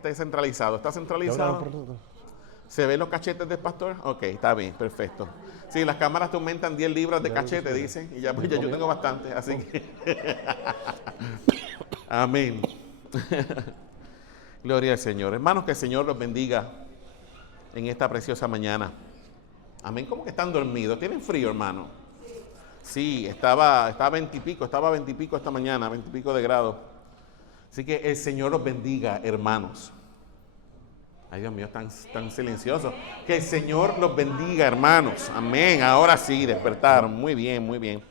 esté centralizado. ¿Está centralizado? ¿Se ven los cachetes del pastor? Ok, está bien, perfecto. Sí, las cámaras te aumentan 10 libras de cachete, dicen, y ya, pues, ya yo tengo bastante, así que... Amén. Gloria al Señor. Hermanos, que el Señor los bendiga en esta preciosa mañana. Amén. ¿Cómo que están dormidos? ¿Tienen frío, hermano? Sí, estaba 20 y pico esta mañana, 20 y pico de grados. Así que el Señor los bendiga, hermanos. Ay, Dios mío, tan silencioso. Que el Señor los bendiga, hermanos. Amén. Ahora sí, despertaron. Muy bien, muy bien.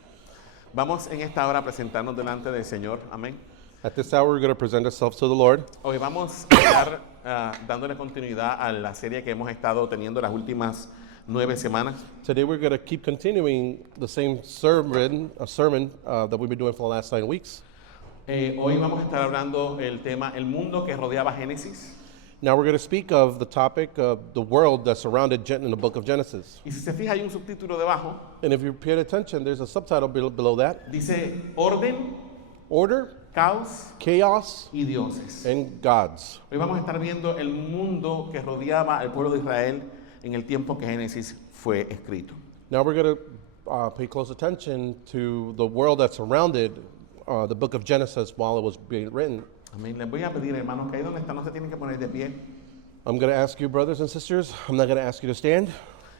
Vamos en esta hora a presentarnos delante del Señor. Amén. At this hour, we're going to present ourselves to the Lord. Hoy vamos a estar dándole continuidad a la serie que hemos estado teniendo las últimas 9 semanas. Today, we're going to keep continuing the same sermon that we've been doing for the last 9 weeks. Hoy vamos a estar hablando el tema El mundo que rodeaba Génesis. Now, we're going to speak of the topic of the world that surrounded in the book of Genesis. Y si se fija, hay un subtítulo debajo. And if you paid attention, there's a subtitle below that. Dice orden, Order, caos chaos, y dioses. and gods. Hoy vamos a estar viendo el mundo que rodeaba al pueblo de Israel en el tiempo que Génesis fue escrito. Now, we're going to pay close attention to the world that surrounded the book of Genesis while it was being written. Amén. Les voy a pedir, hermanos, que ahí donde están no se tienen que poner de pie, I'm going to ask you, brothers and sisters, I'm not going to ask you to stand,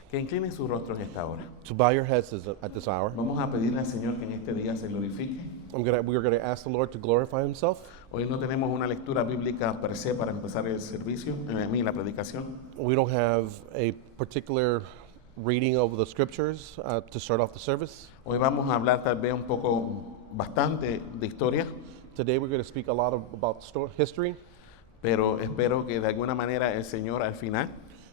que inclinen su rostro en esta hora. to bow your heads at this hour. Vamos a pedirle al Señor que en este día se glorifique. We're going to ask the Lord to glorify Himself. Hoy no tenemos una lectura bíblica per se para empezar el servicio, la predicación. We don't have a particular reading of the scriptures to start off the service. Hoy vamos a hablar tal vez bastante de historia, Today we're going to speak a lot about history, pero espero que de alguna manera el Señor al final,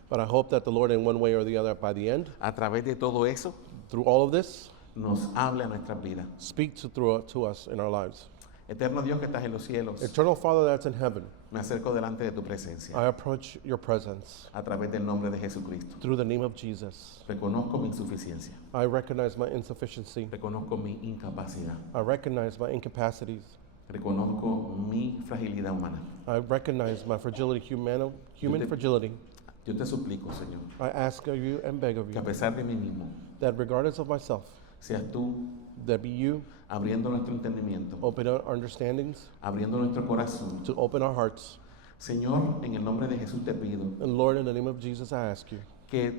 but I hope that the Lord in one way or the other by the end, a través de todo eso, through all of this, nos hable a nuestras vidas. speak to us in our lives. Eterno Dios que estás en los cielos, Eternal Father that's in heaven, me acerco delante de tu presencia I approach your presence a través del nombre de Jesucristo. through the name of Jesus. Reconozco mi insuficiencia, I recognize my insufficiency. reconozco mi incapacidad, I recognize my incapacities. reconozco mi fragilidad humana. I recognize my fragility, human Yo fragility. Yo te suplico, Señor, I ask of you and beg of que a you pesar de mí mismo, that regardless of myself, seas tú that be you, abriendo nuestro entendimiento, open our understandings, abriendo nuestro corazón. to open our hearts. Señor, en el nombre de Jesús te pido And Lord, in the name of Jesus, I ask you que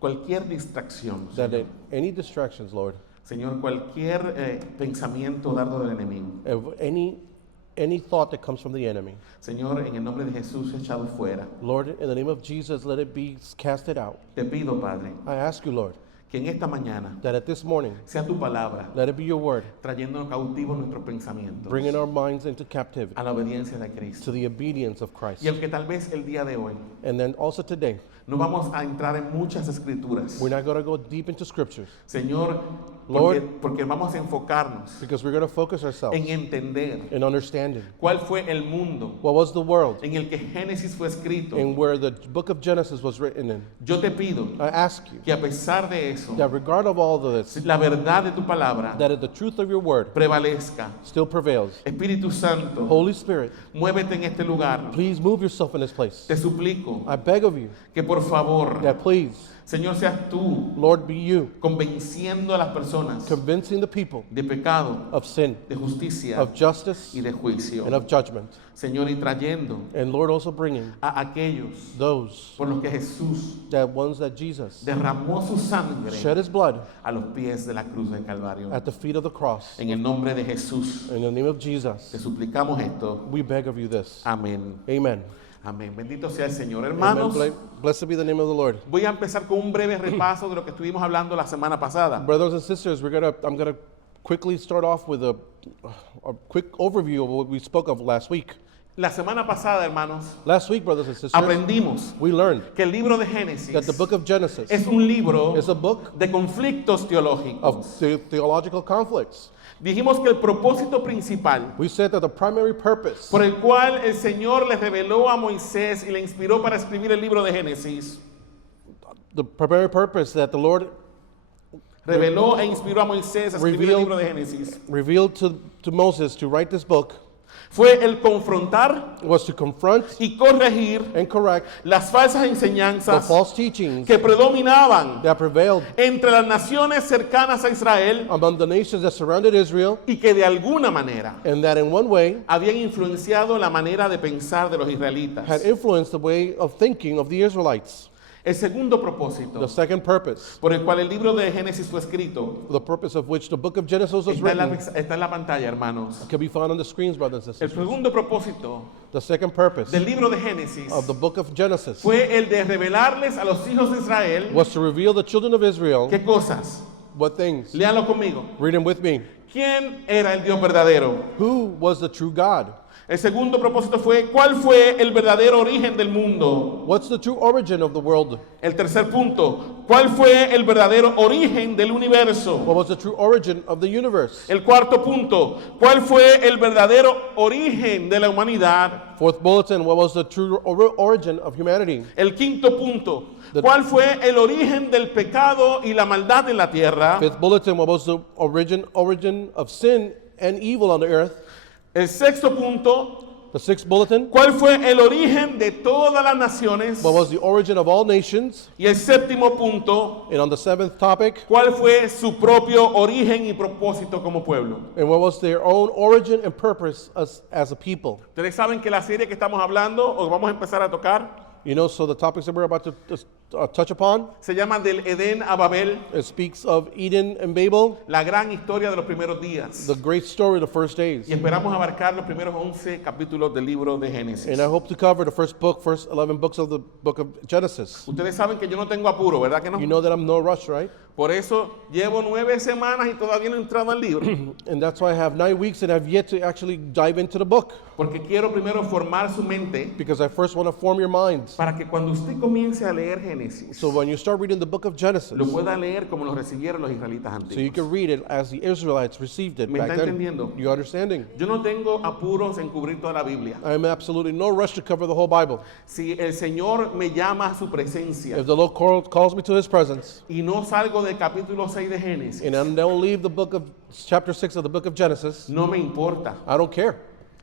cualquier distracción, that Señor, any distractions, Lord, Señor, cualquier pensamiento dardo del enemigo, of any thought that comes from the enemy, Señor, en el nombre de Jesús echado fuera. Lord, in the name of Jesus, let it be casted out. Te pido, Padre, I ask you, Lord, que en esta mañana that at this morning, sea tu palabra let it be your word, trayendo cautivos nuestros pensamientos bringing our minds into captivity a la obediencia de to Cristo. the obedience of Christ. Y aunque tal vez el día de hoy And then also today, no vamos a entrar en muchas escrituras, we're not going to go deep into scriptures Señor, Lord, porque vamos a enfocarnos because we're going to focus ourselves en entender in understanding cuál fue el mundo what was the world en el que Génesis fue escrito. and where the book of Genesis was written in. Yo te pido I ask you que a pesar de eso, that regard of all of this, la verdad de tu palabra that the truth of your word prevalezca. still prevails. Espíritu Santo, Holy Spirit, muévete en este lugar. please move yourself in this place. Te suplico I beg of you que por favor, that please, Señor, seas tú Lord, be you, convenciendo a las personas convincing the people de pecado, of sin, de justicia of justice, y de juicio. and of judgment. Señor, y trayendo And Lord, also bringing a aquellos those, por los que Jesús that ones that Jesus derramó su sangre shed his blood a los pies de la cruz del Calvario. at the feet of the cross. En el nombre de Jesús, In the name of te Jesus, suplicamos esto. we beg of you this. Amén. Amen. Amén. Bendito sea el Señor. Amen. Hermanos, Blessed be the name of the Lord. voy a empezar con un breve repaso de lo que estuvimos hablando la semana pasada. Brothers and sisters, I'm gonna quickly start off with a quick overview of what we spoke of last week. La semana pasada, hermanos, Last week, brothers and sisters, aprendimos we learned que el libro de that Génesis the book of Genesis es un libro is a book de conflictos of teológicos. theological conflicts. Dijimos que el propósito principal We said that the primary purpose por el cual el Señor le reveló a Moisés y le inspiró para escribir el libro de Génesis, that the Lord reveló e inspiró a Moisés a escribir el Revealed- libro de Génesis, revealed to Moses to write this book fue el confrontar was to confront y corregir and correct las falsas the enseñanzas false teachings que predominaban that prevailed entre las naciones cercanas a Israel among the nations that surrounded Israel, y que de alguna manera and that in one way habían influenciado la manera de pensar de los had israelitas. influenced the way of thinking of the Israelites. El segundo propósito The second purpose, por el cual el libro de Génesis fue escrito the purpose of which the book of Genesis was written, está en la pantalla, hermanos. can be found on the screens, brothers and El sisters. segundo propósito The second purpose del libro de Génesis of the book of Genesis fue el de revelarles a los hijos de Israel was to reveal the children of Israel qué cosas. what things. Léalo conmigo. Read them with me. ¿Quién era el Dios verdadero? Who was the true God? El segundo propósito fue ¿cuál fue el verdadero origen del mundo? What's the true origin of the world? El tercer punto, ¿cuál fue el verdadero origen del universo? What was the true origin of the universe? El cuarto punto, ¿cuál fue el verdadero origen de la humanidad? Fourth bulletin, what was the true origin of humanity? El quinto punto, ¿cuál fue el origen del pecado y la maldad en la tierra? Fifth bulletin, what was the origin of sin and evil on the earth? El sexto punto, The sixth bulletin, ¿cuál fue el origen de todas las naciones? what was the origin of all nations? Y el séptimo punto, And on the seventh topic, ¿cuál fue su propio origen y propósito como pueblo? and what was their own origin and purpose as a people? Ustedes saben que la serie que estamos hablando, o vamos a empezar a tocar, You know, so the topics that we're about to touch upon, se llama Del Edén a Babel, it speaks of Eden and Babel, la gran historia de los primeros días. the great story of the first days. Y esperamos abarcar los primeros 11 capítulos del libro de Génesis. And I hope to cover the first 11 books of the book of Genesis. Ustedes saben que yo no tengo apuro, ¿verdad que no? You know that I'm no rush, right? Por eso llevo 9 semanas y todavía no he entrado al libro. And that's why I have 9 weeks and I've yet to actually dive into the book. Porque quiero primero formar su mente Because I first want to form your minds. para que cuando usted comience a leer Génesis, So when you start reading the book of Genesis, lo pueda leer como lo recibieron los israelitas so you antiguos. can read it as the Israelites received it ¿Me back está then. entendiendo? You understanding? Yo no tengo apuros en cubrir toda la Biblia. I am absolutely no rush to cover the whole Bible. Si el Señor me llama a su presencia If the Lord calls me to his presence, y no salgo del capítulo 6 de Génesis, and I don't leave the book of chapter 6 of the book of Genesis, no me importa. I don't care.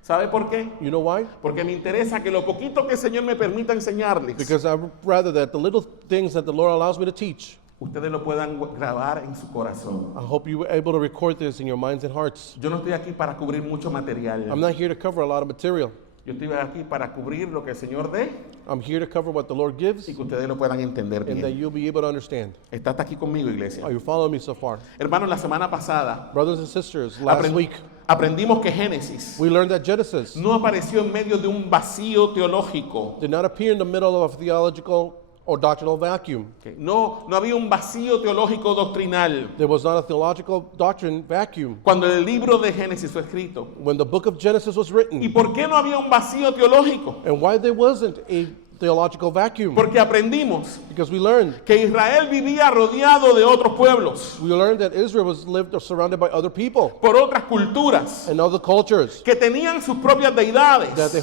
¿Sabe por qué? You know why? Porque me interesa que lo poquito que el Señor me permita enseñarles, Because I'd rather that the little things that the Lord allows me to teach, ustedes lo puedan grabar en su corazón. I hope you were able to record this in your minds and hearts. Yo no estoy aquí para cubrir mucho material. I'm not here to cover a lot of material. Yo estoy aquí para cubrir lo que el Señor dé I'm here to cover what the Lord gives y que ustedes lo puedan entender and that bien. you'll be able to understand. ¿Está hasta aquí conmigo, iglesia? Are you following me so far? Hermanos, la semana pasada Brothers and sisters, last aprend- week aprendimos que Génesis we learned that Genesis no apareció en medio de un vacío teológico. did not appear in the middle of a theological or doctrinal vacuum. No había un vacío teológico doctrinal. There was not a theological doctrine vacuum Cuando el libro de Génesis fue escrito. when the book of Genesis was ¿Y written. por qué no había un vacío teológico? And why there wasn't a theological vacuum? Porque aprendimos Because we learned. que Israel vivía rodeado de otros pueblos, We learned that Israel was lived or surrounded by other people por otras culturas, and other cultures, que tenían sus propias deidades, that they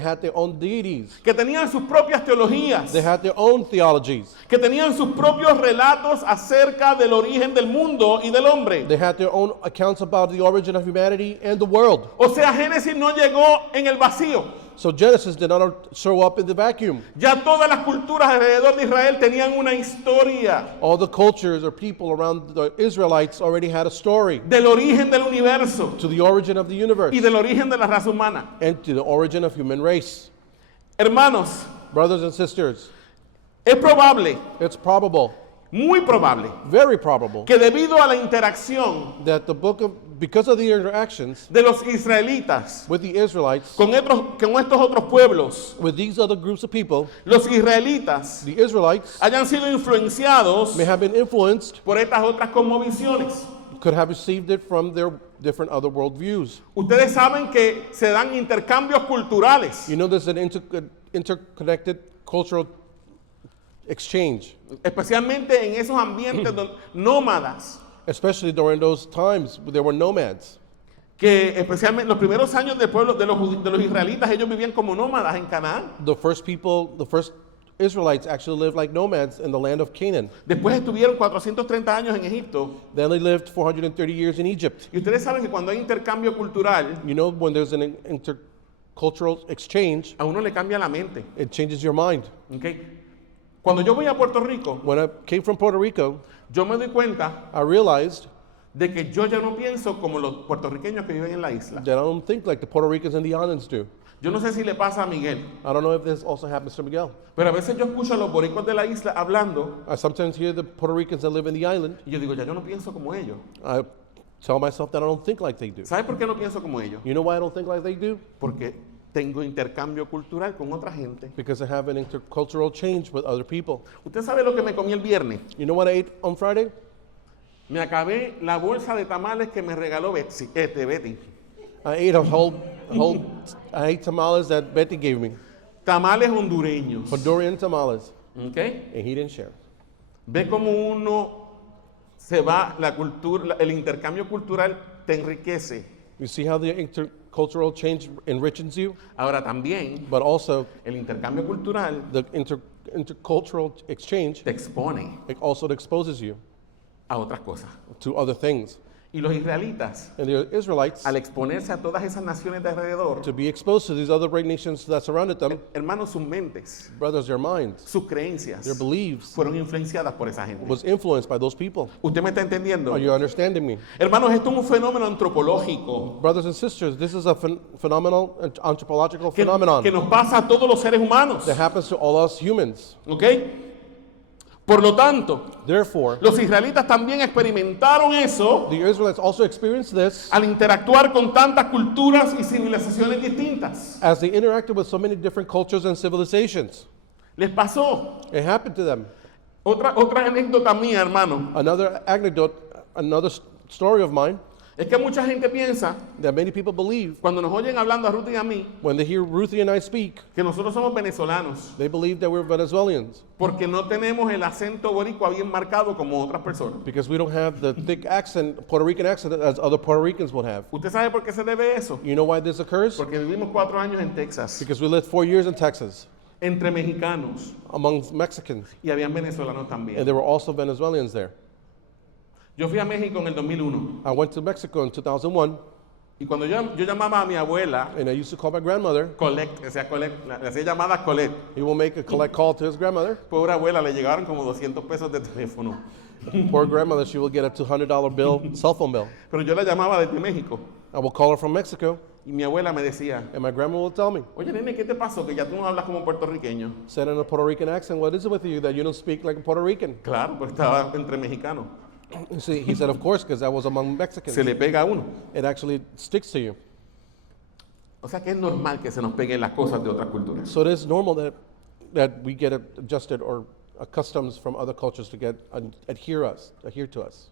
had their own deities, que tenían sus propias teologías, they had their own theologies, que tenían sus propios relatos acerca del origen del mundo y del hombre. they had their own accounts about the origin of humanity and the world. O sea, Génesis no llegó en el vacío. So Genesis did not show up in the vacuum. Ya todas las culturas alrededor de Israel tenían una historia All the cultures or people around the Israelites already had a story del origen del universo to the origin of the universe y del origen de la raza humana. and to the origin of human race. Hermanos, Brothers and sisters, es probable, it's probable, muy probable, very probable, que debido a la interacción that because of the interactions de los israelitas with the Israelites, con estos otros pueblos, with these other groups of people, los israelitas the Israelites hayan sido influenciados may have been influenced, por estas otras cosmovisiones. could have received it from their different other worldviews. Ustedes saben que se dan intercambios culturales, You know, there's an interconnected cultural exchange, especialmente en esos ambientes nómadas, especially during those times when there were nomads. que especialmente los primeros años del pueblo de los israelitas, ellos vivían como nómadas en Canaán. The first Israelites actually lived like nomads in the land of Canaan. Después estuvieron 430 años en Egipto. Then they lived 430 years in Egypt. Y ustedes saben que cuando hay intercambio cultural, You know, when there's an intercultural exchange, a uno le cambia la mente. it changes your mind. ¿Ok? Cuando yo voy a Puerto Rico, When I came from Puerto Rico, yo me doy cuenta I realized de que yo ya no pienso como los puertorriqueños que viven en la isla. that I don't think like the Puerto Ricans and the islands do. Yo no sé si le pasa a Miguel, I don't know if this also happens to Miguel. pero a veces yo escucho a los boricuas de la isla hablando I sometimes hear the Puerto Ricans that live in the island. y yo digo, ya yo no pienso como ellos. I tell myself that I don't think like they do. ¿Sabe por qué no pienso como ellos? You know why I don't think like they do? Porque tengo intercambio cultural con otra gente. Because I have an intercultural change with other people. ¿Usted sabe lo que me comí el viernes? You know what I ate on Friday? Me acabé la bolsa de tamales que me regaló Betty. I ate I ate tamales that Betty gave me. Tamales hondureños. Honduran tamales. ¿Ok? And he didn't share. Ve cómo uno se va, la cultura, el intercambio cultural te enriquece. You see how the intercultural change enriches you? Ahora también But also el intercambio cultural the intercultural exchange, te expone it also exposes you a otras cosas. to other things. Y los israelitas, And the Israelites, al exponerse a todas esas naciones de alrededor, to be exposed to these other great nations that surrounded them, hermanos, sus mentes, brothers, their minds, sus creencias their beliefs fueron influenciadas por esa gente. was influenced by those people. ¿Usted me está entendiendo? Are you understanding me? Hermanos, esto es un fenómeno antropológico Brothers and sisters, this is a phenomenal, anthropological que phenomenon nos pasa a todos los seres humanos. that happens to all us humans. ¿Ok? Por lo tanto, Therefore, los israelitas también experimentaron eso the Israelites also experienced this al interactuar con tantas culturas y civilizaciones distintas. as they interacted with so many different cultures and civilizations. Les pasó. It happened to them. Otra anécdota mía, hermano, Another anecdote, another story of mine es que mucha gente piensa, that many people believe cuando nos oyen hablando a Ruth y a mí, when they hear Ruthie and I speak, que nosotros somos venezolanos, they believe that we're Venezuelans porque no tenemos el acento boricua bien marcado como otras personas. because we don't have the thick accent, Puerto Rican accent, as other Puerto Ricans would have. ¿Usted sabe por qué se debe eso? You know why this occurs? Porque vivimos 4 años en Texas, Because we lived 4 years in Texas entre mexicanos, among Mexicans, y habían venezolanos and también. there were also Venezuelans there. Yo fui a México en el 2001, I went to Mexico in 2001, y cuando yo llamaba a mi abuela, and I used to call my grandmother. Colette, le hacía llamadas Colette. He will make a collect call to his grandmother. Pobre abuela, le llegaron como 200 pesos de teléfono. Poor grandmother, she will get a $200 bill, cell phone bill. Pero yo la llamaba desde México, I will call her from Mexico, y mi abuela me decía, and my grandma will tell me, oye, nene, ¿qué te pasó? Que ya tú no hablas como puertorriqueño. said in a Puerto Rican accent, what is it with you that you don't speak like a Puerto Rican? Claro, pues estaba entre mexicanos. See, he said, of course, because I was among Mexicans. Se le pega a uno. It actually sticks to you. O sea que es normal que se nos peguen las cosas de otras culturas. So it is normal that we get adjusted or customs from other cultures to get adhere to us.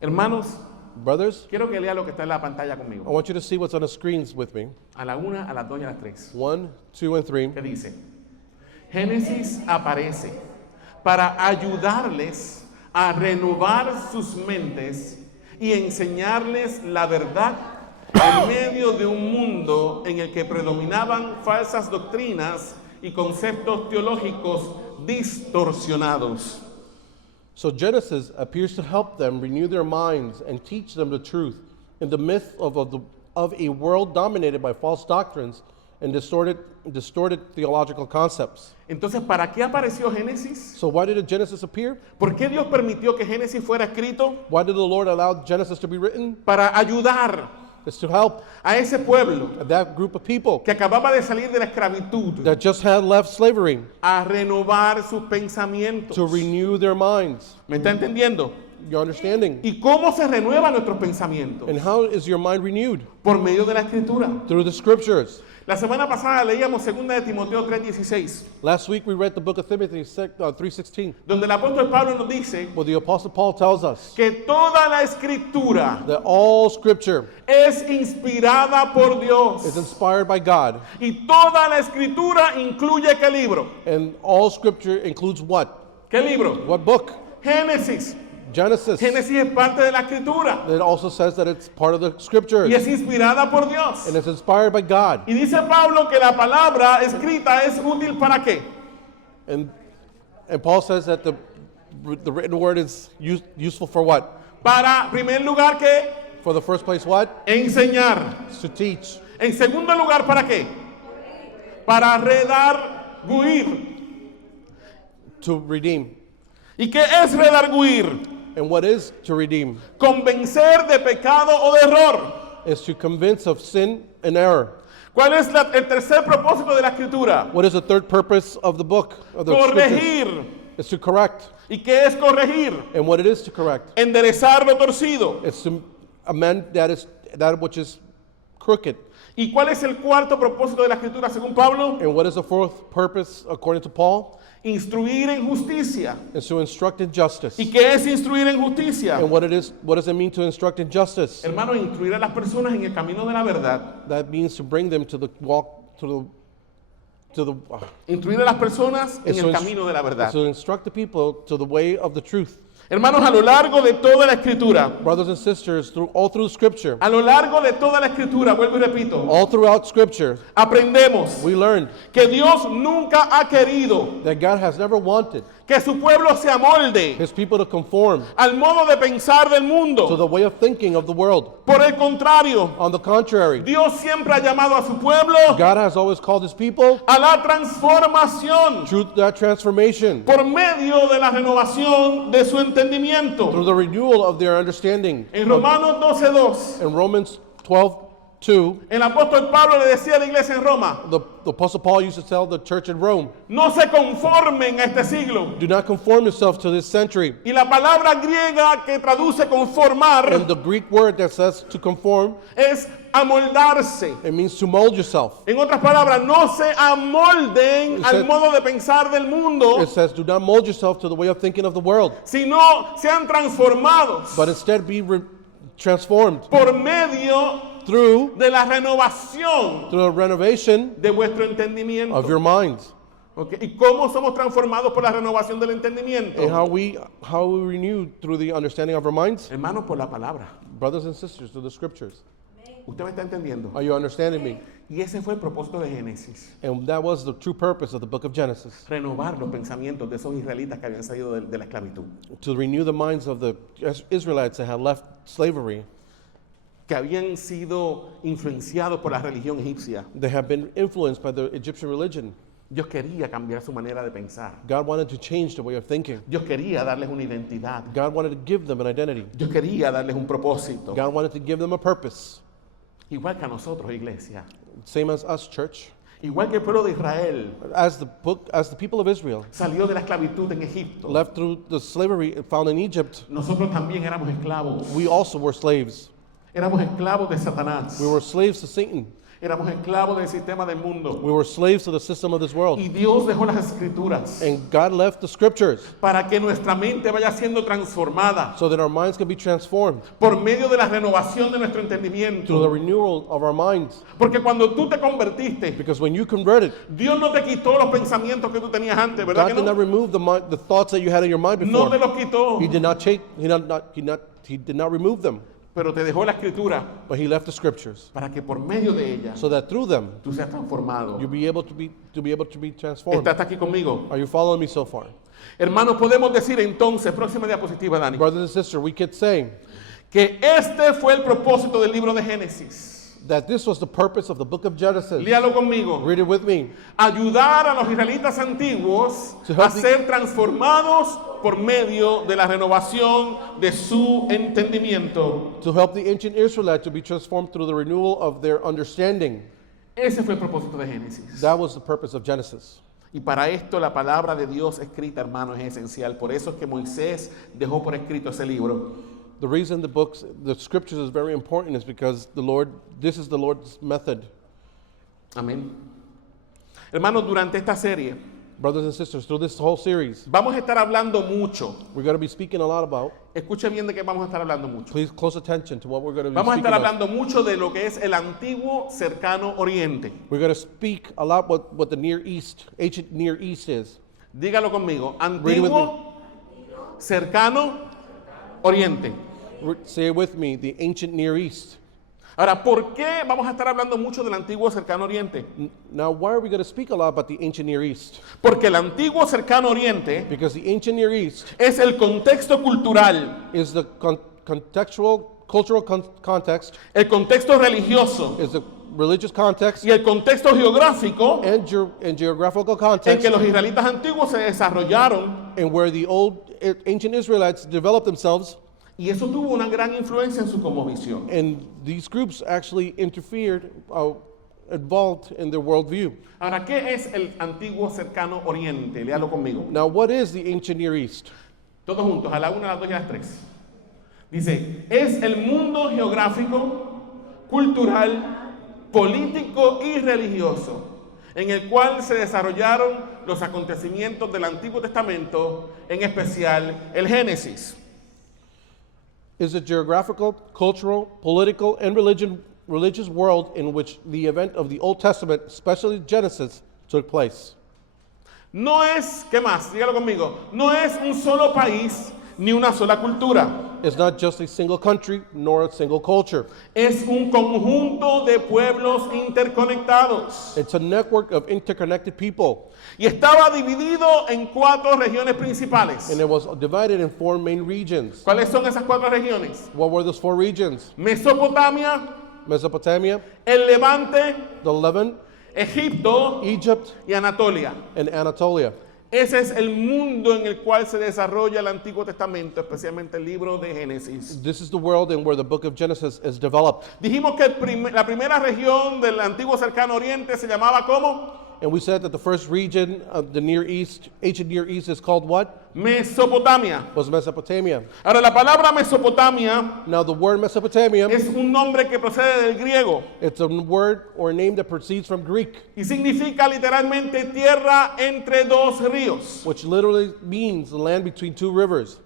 Hermanos, Brothers, quiero que lea lo que está en la pantalla I conmigo. want you to see what's on the screens with me. A la 1, a las 2 y a las 3. 1, 2, and 3. ¿Qué dice? Génesis aparece para ayudarles a renovar sus mentes y enseñarles la verdad en medio de un mundo en el que predominaban falsas doctrinas y conceptos teológicos distorsionados. So Genesis appears to help them renew their minds and teach them the truth in the midst of a world dominated by false doctrines and distorted theological concepts. Entonces, ¿para qué apareció Génesis? So why did Genesis appear? ¿Por qué Dios permitió que Génesis fuera escrito? Why did the Lord allow Genesis to be written? Para ayudar It's to help a ese pueblo that group of people que acababa de salir de la esclavitud that just had left slavery a renovar sus pensamientos. to renew their minds. ¿Me está entendiendo? Your understanding. ¿Y cómo se renuevan nuestros pensamientos? And how is your mind renewed? Por medio de la Escritura. Through the scriptures. La semana pasada leíamos 2 de Timoteo 3:16, Last week we read the book of Timothy 3:16, donde el apóstol Pablo nos dice where the apostle Paul tells us que toda la Escritura that all scripture es inspirada por Dios. is inspired by God, Y toda la Escritura incluye ¿qué libro? and all scripture includes what? ¿Qué libro? What book? Génesis. Genesis. Génesis es parte de la Escritura It also says that it's part of the scriptures, y es inspirada por Dios. and it's inspired by God. Y dice Pablo que la palabra escrita es útil ¿para qué? And Paul says that the written word is useful for what? Para, primer lugar, ¿qué? For the first place, what? Enseñar. It's to teach. En segundo lugar, ¿para qué? Para redarguir. To redeem. ¿Y qué es redarguir? And what is to redeem? Convencer de pecado o de error. Is to convince of sin and error. ¿Cuál es el tercer propósito de la escritura? What is the third purpose of the book? Of the scriptures? Corregir. It's to correct. ¿Y qué es corregir? And what it is to correct? Enderezar lo torcido. It's to amend that which is crooked. ¿Y cuál es el cuarto propósito de la escritura según Pablo? And what is the fourth purpose according to Paul? Instruir en justicia. Is to instruct in justice. ¿Y qué es instruir en justicia? And what does it mean to instruct in justice? Hermano, instruir a las personas en el camino de la verdad. That means to bring them to the walk to the Instruir a las personas en is el to camino de la verdad. to instruct the people to the way of the truth. Hermanos, a lo largo de toda la escritura, Brothers and sisters, all through Scripture, a lo largo de toda la escritura, vuelvo y repito, all throughout Scripture, aprendemos we learned que Dios nunca ha querido that God has never wanted que su pueblo se amolde His people to conform al modo de pensar del to mundo. the way of thinking of the world. Por el contrario, On the contrary, Dios siempre ha llamado a su pueblo God has always called His people a la transformación through that transformation, por medio de la renovación de su entendimiento. through the renewal of their understanding. En Romanos 12:2, In Romans 12:2, el apóstol Pablo le decía a la iglesia en Roma, the Apostle Paul used to tell the church in Rome, no se conformen a este siglo. do not conform yourself to this century. Y la palabra griega que traduce conformar And the Greek word that says to conform, es amoldarse. it means to mold yourself. En otras palabras, no se amolden It al said- modo de pensar del mundo, It says, do not mold yourself to the way of thinking of the world, sino sean transformados but instead be transformed por medio through de la renovación the renovation de vuestro entendimiento. of your minds. Ok, ¿y cómo somos transformados por la renovación del entendimiento? And how we renew through the understanding of our minds? Hermanos, por la palabra. Brothers and sisters, through the Scriptures. ¿Usted me está entendiendo? Are you understanding me? Y ese fue el propósito de Génesis. And that was the true purpose of the book of Genesis, Renovar los pensamientos de esos israelitas que habían salido de la esclavitud. to renew the minds of the Israelites that had left slavery. Que habían sido influenciados por la religión egipcia. They have been influenced by the Egyptian religion. Dios quería cambiar su manera de pensar. God wanted to change the way of thinking. Dios quería darles una identidad. God wanted to give them an identity. Dios quería darles un propósito. God wanted to give them a purpose. Igual que a nosotros, iglesia. Same as us, church. Igual que el pueblo de Israel As the people of Israel salió de la esclavitud en Egipto. left through the slavery found in Egypt, Nosotros también éramos esclavos. we also were slaves. Éramos esclavos de Satanás. We were slaves to Satan. Éramos esclavos del sistema del mundo. We were slaves to the system of this world. Y Dios dejó las escrituras And God left the Scriptures para que nuestra mente vaya siendo transformada so that our minds can be transformed por medio de la renovación de nuestro through the entendimiento. renewal of our minds. Porque cuando tú te convertiste, Because when you converted, Dios no te quitó los pensamientos que tú tenías antes, ¿verdad God que did not no? remove the thoughts that you had in your mind No te before. los quitó, He did not change. He did not remove them, pero te dejó la escritura but He left the Scriptures para que por medio de ella so that through them tú seas transformado. you'll be able to be transformed. ¿Estás aquí conmigo? Are you following me so far? Hermanos, podemos decir entonces, próxima diapositiva, Dani, Brothers and sisters, we could say que este fue el propósito del libro de Génesis. that this was the purpose of the book of Genesis. Léalo conmigo. Read it with me. Ayudar a los israelitas antiguos To a help the- ser transformados por medio de la renovación de su entendimiento. To help the ancient Israelites to be transformed through the renewal of their understanding. Ese fue el propósito de Génesis. That was the purpose of Genesis. Y para esto la palabra de Dios escrita, hermano, es esencial. Por eso es que Moisés dejó por escrito ese libro. The reason the Scriptures is very important is because this is the Lord's method. Amén. Hermanos, durante esta serie Brothers and sisters, through this whole series, vamos a estar hablando mucho. we're going to be speaking a lot about. Escuche bien de qué vamos a estar hablando mucho. Please close attention to what we're going to be Vamos a speaking estar about. hablando mucho de lo que es el antiguo cercano oriente. We're going to speak a lot what the Near East, ancient Near East is. Dígalo conmigo. Read it with Antiguo cercano oriente. Say it with me, the ancient Near East. Ahora, ¿por qué vamos a estar hablando mucho del antiguo cercano oriente? Now, why are we going to speak a lot about the ancient Near East? Porque el antiguo cercano oriente Because the ancient Near East es el contexto cultural, is the contextual, cultural context, el contexto religioso is the religious context, y el contexto geográfico and geographical en context, que los israelitas antiguos se desarrollaron, and where the ancient Israelites developed themselves, y eso tuvo una gran influencia en su cosmovisión. and these groups actually interfered, involved in their worldview. Ahora, ¿qué es el antiguo cercano oriente? Léalo conmigo. Now, what is the ancient Near East? Todos juntos, a la una, a las dos y a las tres. Dice, es el mundo geográfico, cultural, político y religioso en el cual se desarrollaron los acontecimientos del Antiguo Testamento, en especial el Génesis. Is a geographical, cultural, political, and religious world in which the event of the Old Testament, especially Genesis, took place. No es, ¿qué más? Dígalo conmigo. No es un solo país ni una sola cultura. It's not just a single country nor a single culture. Es un conjunto de pueblos interconectados. It's a network of interconnected people, Y estaba dividido en 4 regiones principales. and it was divided in 4 main regions. ¿Cuáles son esas 4 regiones? What were those 4 regions? Mesopotamia, Mesopotamia, el Levante, the Levant, Egipto Egypt, y Anatolia. and Anatolia. Ese es el mundo en el cual se desarrolla el Antiguo Testamento, especialmente el libro de Génesis. This is the world in where the book of Genesis is developed. Dijimos que la primera región del Antiguo Cercano Oriente se llamaba ¿cómo? And we said that the first region of the Near East, ancient Near East, is called what? Mesopotamia. Was Mesopotamia. Ahora, la palabra Mesopotamia Now, the word Mesopotamia, es un nombre que procede del griego it's a word or a name that proceeds from Greek, y significa literalmente tierra entre 2 ríos. which literally means the land between 2 rivers.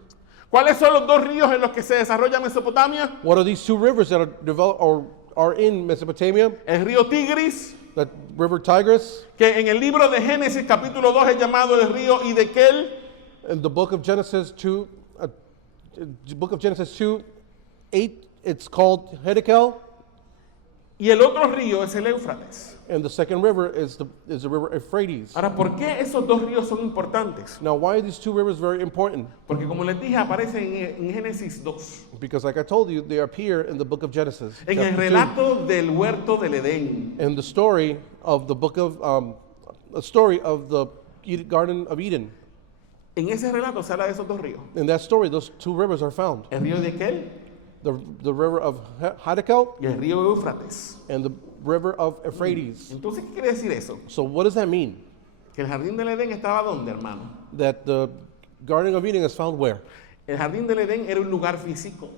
¿Cuáles son los 2 ríos en los que se desarrolla Mesopotamia? What are these 2 rivers that are developed or are in Mesopotamia? El río Tigris, The river Tigris. que en el libro de Génesis capítulo 2 es llamado el río Hidekel, In the book of Genesis 2, book of Genesis 2:8, it's called Hiddekel, y el otro río es el Éufrates. and the second river is the river Euphrates. Ahora, ¿por qué esos 2 ríos son importantes? Now, why are these 2 rivers very important? Porque como les dije, aparecen en Génesis 2, Because, like I told you, they appear in the book of Genesis, en el chapter 2, relato del huerto del Edén. in the story of the book of a story of the Garden of Eden. En ese relato se habla de esos 2 ríos. In that story, those 2 rivers are found: El río Hidekel the river of Hiddekel y el río Éufrates. and the river of Euphrates. Entonces, ¿qué quiere decir eso? So, what does that mean? Que el jardín del Edén estaba ¿dónde, hermano? That the Garden of Eden is found where? El jardín del Edén era un lugar físico.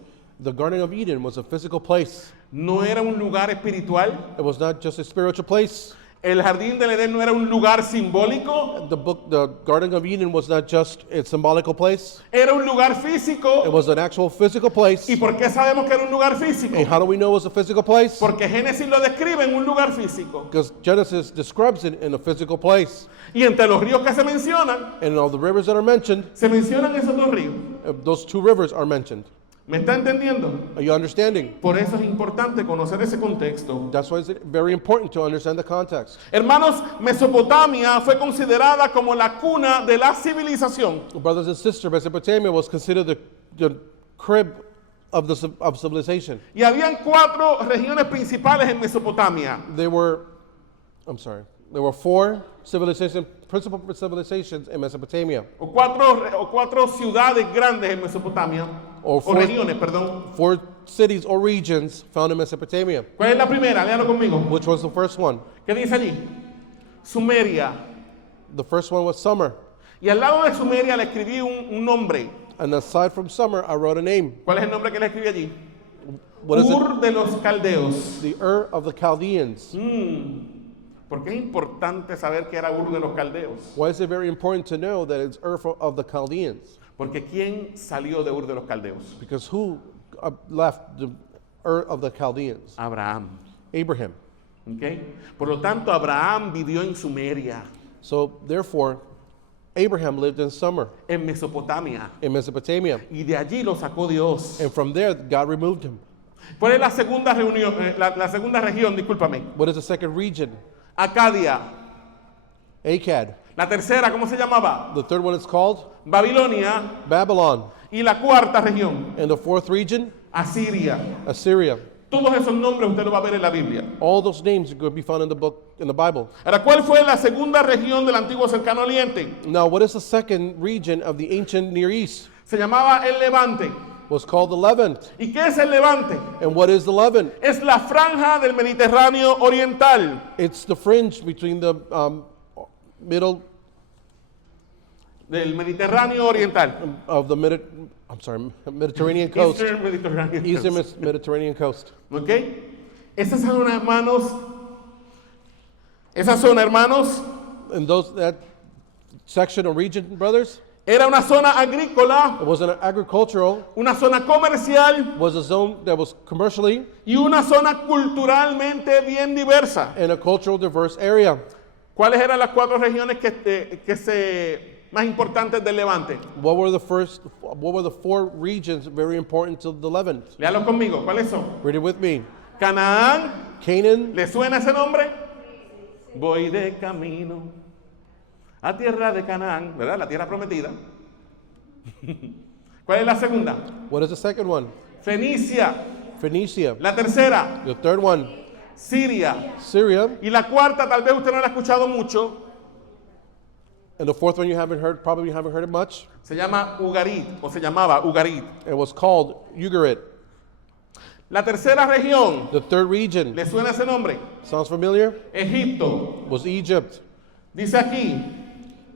The Garden of Eden was a physical place. No era un lugar espiritual. It was not just a spiritual place. El jardín del Edén no era un lugar simbólico. The Garden of Eden was not just a symbolical place. Era un lugar It físico. was an actual physical place. ¿Y por qué sabemos que era un lugar físico? And how do we know it was a physical place? Porque Génesis lo describe en un lugar físico. Because Genesis describes it in a physical place. Y entre los ríos que se mencionan, And all the rivers that are mentioned, se mencionan esos 2 ríos. those 2 rivers are mentioned. ¿Me está entendiendo? Are you understanding? Por eso es importante conocer ese contexto. That's why it's very important to understand the context. Hermanos, Mesopotamia fue considerada como la cuna de la civilización. Brothers and sisters, Mesopotamia was considered the crib of civilization. Y habían 4 regiones principales en Mesopotamia. There were 4 principal civilizations in Mesopotamia. O cuatro ciudades grandes en Mesopotamia. O O regiones, perdón. 4 cities or regions found in Mesopotamia. ¿Cuál es la primera? Léalo conmigo. Which was the first one? ¿Qué dice allí? Sumeria. The first one was Sumer. Y al lado de Sumeria le escribí un nombre. And aside from Sumer, I wrote a name. ¿Cuál es el nombre que le escribí allí? What is it? Ur de los Caldeos. The of the Chaldeans. ¿Por qué es importante saber que era Ur de los Caldeos? Why is it very important to know that it's of the Chaldeans? Porque ¿quién salió de Ur de los Caldeos? Because who left the of the Chaldeans? Abraham. Abraham. ¿Ok? Por lo tanto, Abraham vivió en Sumeria, So therefore, Abraham lived in Sumer, en Mesopotamia. in Mesopotamia. Y de allí lo sacó Dios. And from there, God removed him. ¿Cuál es la segunda reunión, la segunda región, discúlpame? What is the second region? Acadia. Akkad. La tercera, ¿cómo se llamaba? The third one is called Babilonia. Babylon. Y la cuarta región, And the fourth region, Asiria. Assyria. Todos esos nombres usted los va a ver en la Biblia. All those names are going to be found in the book, in the Bible. Ahora, ¿cuál fue la segunda región del antiguo cercano oriente? Now, what is the second region of the ancient Near East? Se llamaba el Levante. Was called the Levant. ¿Y qué es el Levante? And what is the Levant? Es la franja del Mediterráneo oriental. It's the fringe between the middle Del Mediterráneo oriental. of the Mediterranean coast. Eastern Mediterranean Eastern coast. Mediterranean coast. ¿Ok? Esa zona, hermanos. Esa zona, hermanos, And that section or region, brothers, era una zona agrícola, it was an agricultural, una zona comercial was a zone that was commercially y una zona culturalmente bien diversa. and a cultural diverse area. ¿Cuáles eran las cuatro regiones más importantes del Levante? What were the four regions very important to the Levant? Léalo conmigo, ¿cuáles son? Read it with me. Canaán, Canaan, ¿le suena ese nombre? Voy de camino a tierra de Canaán, ¿verdad? La tierra prometida. ¿Cuál es la segunda? what is the second one? Fenicia. Phoenicia. La tercera, The third one, Siria. Syria. Y la cuarta, tal vez usted no la ha escuchado mucho, And the fourth one probably you haven't heard it much. se llama Ugarit, o se llamaba Ugarit. It was called Ugarit. La tercera región, The third region, ¿le suena ese nombre? sounds familiar? Egipto. Was Egypt. Dice aquí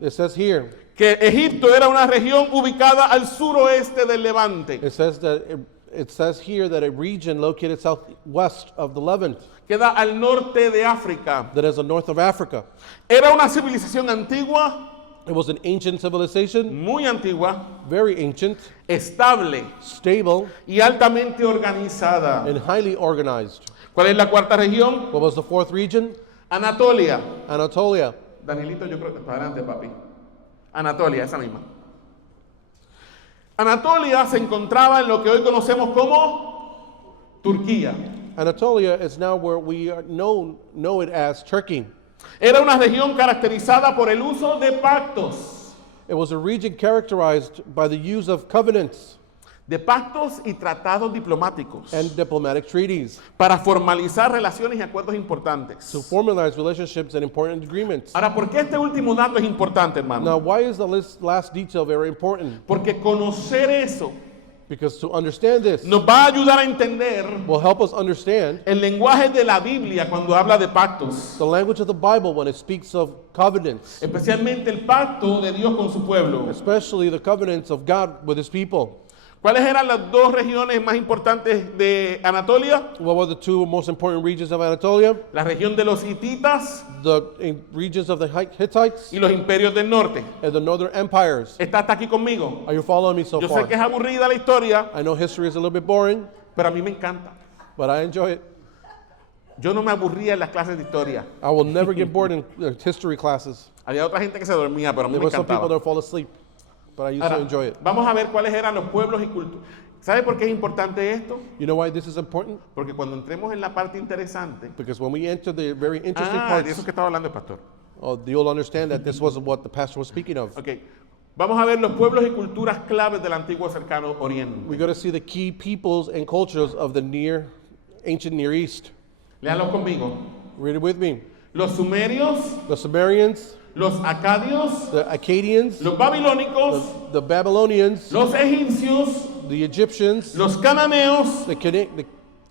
It says here, que Egipto era una región ubicada al suroeste del Levante. it says here that a region located southwest of the Levant, Queda al norte de África. that is the north of Africa. Era una civilización antigua, It was an ancient civilization, muy antigua, very ancient, estable stable, y altamente organizada. and highly organized. ¿Cuál es la cuarta región? What was the fourth region? Anatolia. Anatolia. Danielito, yo creo que está adelante, papi. Anatolia, esa misma. Anatolia se encontraba en lo que hoy conocemos como Turquía. Anatolia is now where we know it as Turkey. Era una región caracterizada por el uso de pactos. It was a region characterized by the use of covenants De pactos y tratados diplomáticos and diplomatic treaties para formalizar relaciones y acuerdos importantes. to formalize relationships and important agreements. Ahora, ¿por qué este último dato es importante, hermano? Now, why is the last detail very important? Porque conocer eso Because to understand this nos va a ayudar a entender will help us understand el lenguaje de la Biblia cuando habla de pactos, the language of the Bible when it speaks of covenants, especialmente el pacto de Dios con su pueblo. especially the covenants of God with his people. ¿Cuáles eran las dos regiones más importantes de Anatolia? What were the two most important regions of Anatolia? La región de los hititas The regions of the Hittites y los imperios del norte. and the northern empires. ¿Está hasta aquí conmigo? Are you following me so Yo sé far? que es aburrida la historia, I know history is a little bit boring, pero a mí me encanta. but I enjoy it. Yo no me aburría en las clases de historia. I will never get bored in history classes. Había otra gente que se dormía, pero a mí There me were some people encantaba. that fall asleep, but I used to Ahora, enjoy it. vamos a ver cuáles eran los pueblos y culturas. ¿Sabe por qué es importante esto? You know why this is important? Porque cuando entremos en la parte interesante, Because when we enter the very interesting de parts, eso que estaba hablando el pastor. you'll understand that this wasn't what the pastor was speaking of. Ok, vamos a ver los pueblos y culturas claves del antiguo cercano oriente. We're going to see the key peoples and cultures of the ancient Near East. Léanlo conmigo. Read it with me. Los sumerios, The Sumerians, los acadios, the Akkadians, los babilónicos, the Babylonians, los egipcios, the Egyptians, los cananeos, the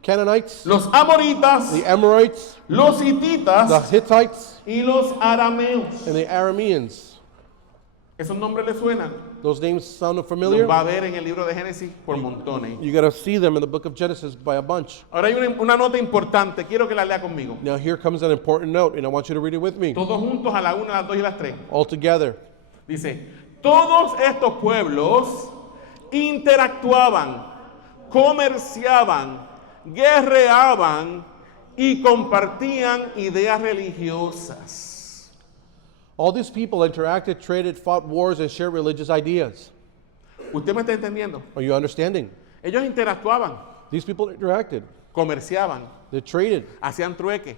Canaanites, los amoritas, the Amorites, los the hititas Hittites, y los arameos. and the Arameans. ¿Esos nombres le suenan? Those names sound Los familiar? va a ver en el libro de Génesis por montones. You got to see them in the book of Genesis by a bunch. Ahora hay una nota importante, quiero que la lea conmigo. Now here comes an important note, and I want you to read it with me. Todos juntos a la 1, a las 2 y a las 3. All together. Dice, todos estos pueblos interactuaban, comerciaban, guerreaban y compartían ideas religiosas. All these people interacted, traded, fought wars, and shared religious ideas. ¿Usted me está entendiendo? Are you understanding? Ellos interactuaban, These people interacted. comerciaban, They traded. hacían trueque.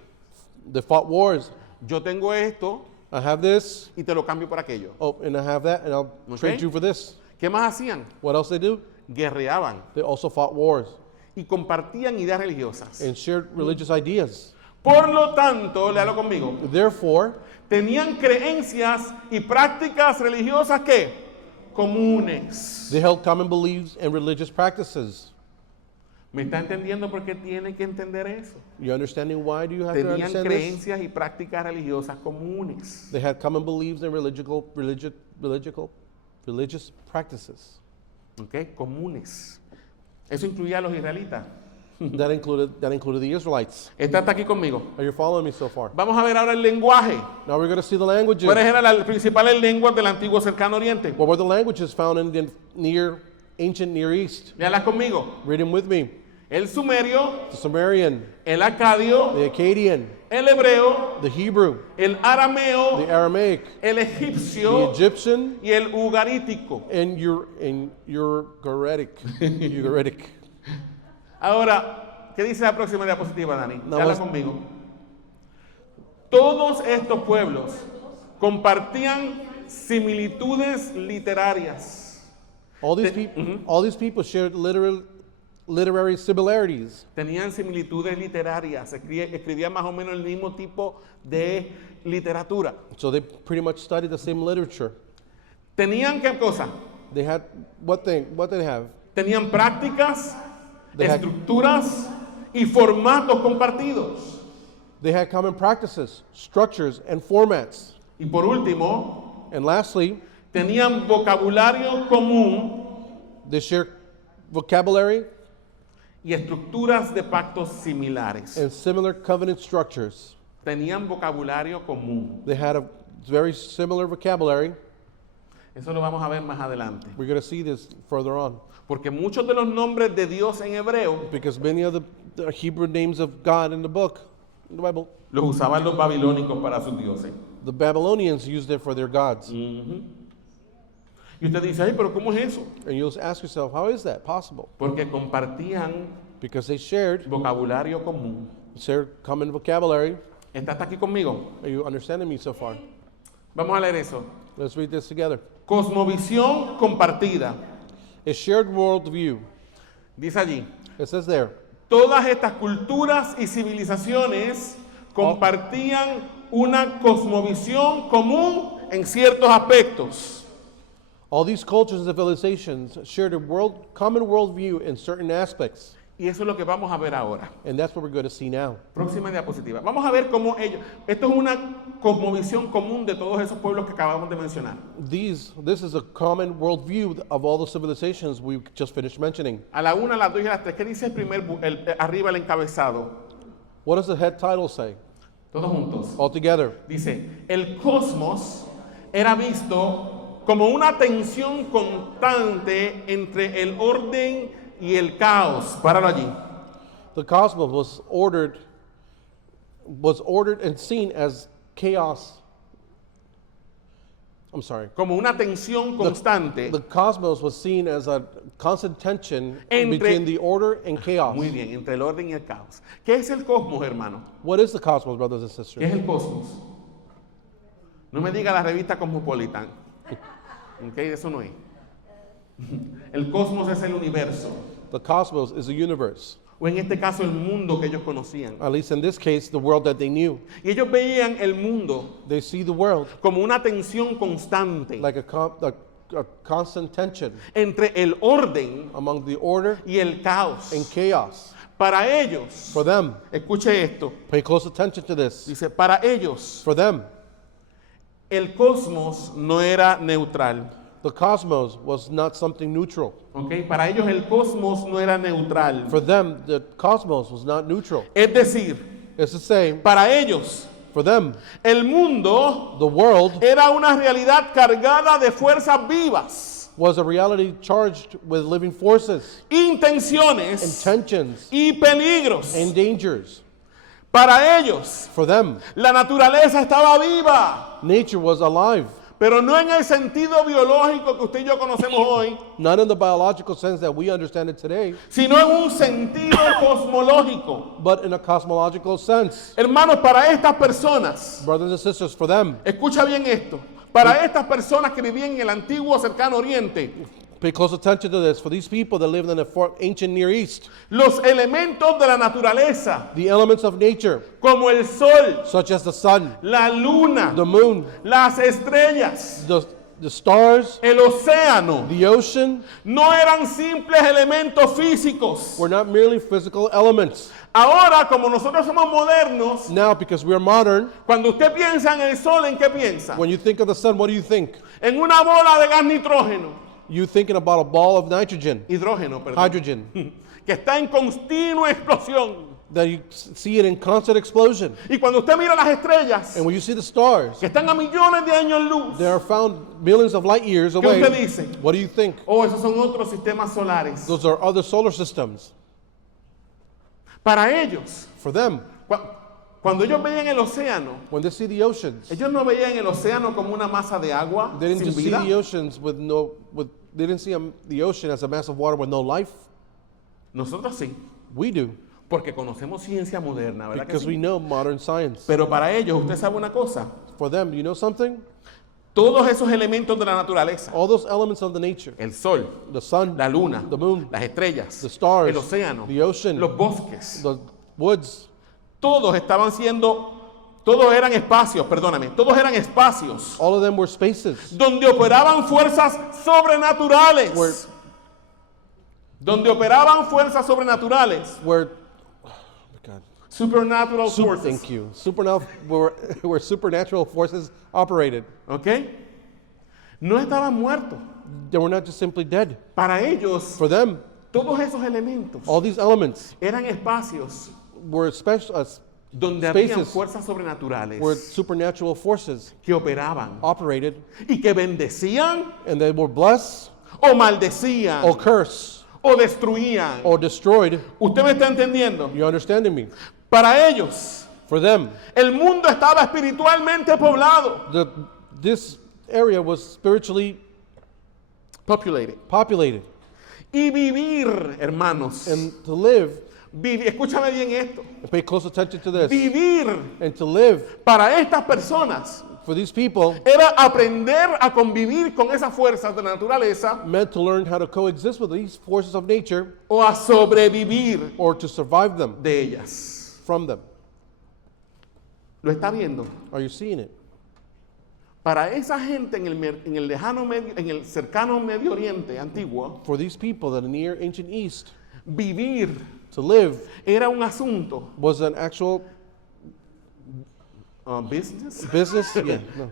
They fought wars. Yo tengo esto I have this. y te lo cambio por aquello. Oh, and I have that, and I'll Okay. trade you for this. ¿Qué más hacían? What else they do? Guerreaban They also fought wars y compartían ideas religiosas. and shared religious ideas. Por lo tanto, léalo conmigo, Therefore, tenían creencias y prácticas religiosas que comunes. they held common beliefs and religious practices. ¿Me está entendiendo por qué tiene que entender eso? You understanding why do you have to Tenían understand this? creencias y prácticas religiosas comunes. They had common beliefs and religious practices. ¿Ok? Comunes. Eso incluía a los israelitas. that included the Israelites. ¿Está hasta aquí conmigo? Are you following me so far? Vamos a ver ahora el lenguaje. Now we're going to see the languages. ¿Cuáles eran las principales lenguas del antiguo cercano oriente? What were the languages found in the ancient Near East? Léalas conmigo. Read them with me. El sumerio, The Sumerian, el acadio, the Akkadian, el hebreo, the Hebrew, el arameo, the Aramaic, el the egipcio Egyptian, y el ugarítico. and Ugaritic. Ahora, ¿qué dice la próxima diapositiva, Dani? No, Léala es- conmigo. Todos estos pueblos compartían similitudes literarias. All these people shared literary similarities. Tenían similitudes literarias, escribían más o menos el mismo tipo de literatura. So they pretty much studied the same literature. Tenían qué cosa? They had what did they have? Tenían prácticas, They had- estructuras y formatos compartidos. They had common practices, structures, and formats. Y por último, And lastly, tenían vocabulario común they shared vocabulary y estructuras de pactos similares. and similar covenant structures. Tenían vocabulario común. They had a very similar vocabulary. Eso lo vamos a ver más adelante. We're going to see this further on. Porque muchos de los nombres de Dios en hebreo Because many of the Hebrew names of God in the book, in the Bible, los usaban los babilónicos para sus dioses. the Babylonians used it for their gods. Y usted dice, ay, pero ¿cómo es eso? And you'll ask yourself, how is that possible? Porque compartían Because they shared vocabulario común. common vocabulary. ¿Está hasta aquí conmigo? Are you understanding me so far? Vamos a leer eso. Let's read this together. Cosmovisión compartida. A shared worldview. Dice allí, It says there, todas estas culturas y civilizaciones compartían una cosmovisión común en ciertos aspectos. all these cultures and civilizations shared a common worldview in certain aspects. Y eso es lo que vamos a ver ahora. And that's what we're going to see now. Próxima diapositiva. Vamos a ver cómo ellos... Esto es una cosmovisión común de todos esos pueblos que acabamos de mencionar. This is a common worldview of all the civilizations we just finished mentioning. A la una, a las dos y a las tres. ¿Qué dice el arriba el encabezado? What does the head title say? Todos juntos. All together. Dice, el cosmos era visto como una tensión constante entre el orden y el caos. Páralo allí. The cosmos was ordered and seen as chaos. I'm sorry. Como una tensión constante. The cosmos was seen as a constant tension Entre- between the order and chaos. Muy bien, entre el orden y el caos. ¿Qué es el cosmos, hermano? What is the cosmos, brothers and ¿Qué sisters? es el cosmos? No me diga la revista Cosmopolitan. Ok, eso no es. El cosmos es el universo. The cosmos is the universe. O en este caso el mundo que ellos conocían. At least in this case, the world that they knew. Y ellos veían el mundo They see the world como una tensión constante like a constant tension entre el orden among the order y el caos. and chaos. Para ellos, For them, escuche esto, pay close attention to this. dice, para ellos For them, el cosmos no era neutral. the cosmos was not something neutral. ¿Ok? Para ellos el cosmos no era neutral. For them, the cosmos was not neutral. Es decir, It's the same. para ellos For them, el mundo the world era una realidad cargada de fuerzas vivas, was a reality charged with living forces, intenciones intentions, y peligros. and dangers. Para ellos For them, la naturaleza estaba viva, nature was alive, pero no en el sentido biológico que usted y yo conocemos hoy, not in the biological sense that we understand it today, sino en un sentido cosmológico. but in a cosmological sense. Hermanos, para estas personas, Brothers and sisters, for them, escucha bien esto, para estas personas que vivían en el antiguo cercano oriente, pay close attention to this. For these people that lived in the ancient Near East, los elementos de la naturaleza, the elements of nature, como el sol, such as the sun, la luna, the moon, las estrellas, the stars, el océano, the ocean, no eran simples elementos físicos. were not merely physical elements. Ahora, como nosotros somos modernos, Now, because we are modern, cuando usted piensa en el sol, ¿en qué piensa? when you think of the sun, what do you think? En una bola de gas nitrógeno, You thinking about a ball of nitrogen, hidrógeno, perdón, hydrogen, que está en continua explosión. that you see it in constant explosion. Y cuando usted mira las estrellas, And when you see the stars, que están a millones de años luz, they are found millions of light years ¿qué away. usted dice? What do you think? Oh, esos son otros sistemas solares. Those are other solar systems. Para ellos, For them, cuando ellos veían el océano, when they see the oceans, ellos no veían el océano como una masa de agua they didn't sin just see vida. the oceans they didn't see the ocean as a mass of water with no life. Nosotros sí, We do, porque conocemos ciencia moderna, ¿verdad que because we sí? know modern science. Pero para ellos, usted sabe una cosa, For them, you know something? todos esos elementos de la naturaleza, All those elements of the nature, el sol, the sun, la luna, the moon, las estrellas, the stars, el océano, the ocean, los bosques, the woods, todos estaban siendo, todos eran espacios, perdóname, todos eran espacios all of them were spaces donde operaban fuerzas sobrenaturales. Where- Donde operaban fuerzas sobrenaturales. where, oh my God, Supernatural forces. thank you, where supernatural forces operated. ¿Ok? No estaban muertos. They were not just simply dead. Para ellos, For them, todos esos elementos all these elements eran espacios were special, donde habían spaces fuerzas sobrenaturales where supernatural forces que operaban operated, y que bendecían and they were blessed o maldecían or cursed o destruían. or destroyed. ¿Usted me está entendiendo? You understanding me? Para ellos, For them, el mundo estaba espiritualmente poblado. this area was spiritually Populated. populated, Y vivir, hermanos, and to live, escúchame bien esto, and pay close attention to this, vivir and to live para estas personas for these people era aprender a convivir con esas fuerzas de la naturaleza meant to learn how to coexist with these forces of nature o a sobrevivir or to survive them de ellas. from them. ¿Lo está viendo? Are you seeing it? Para esa gente en el lejano medio, en el cercano Medio Oriente antiguo, For these people that are near ancient East, vivir to live era un asunto was an actual business business. Yeah, no.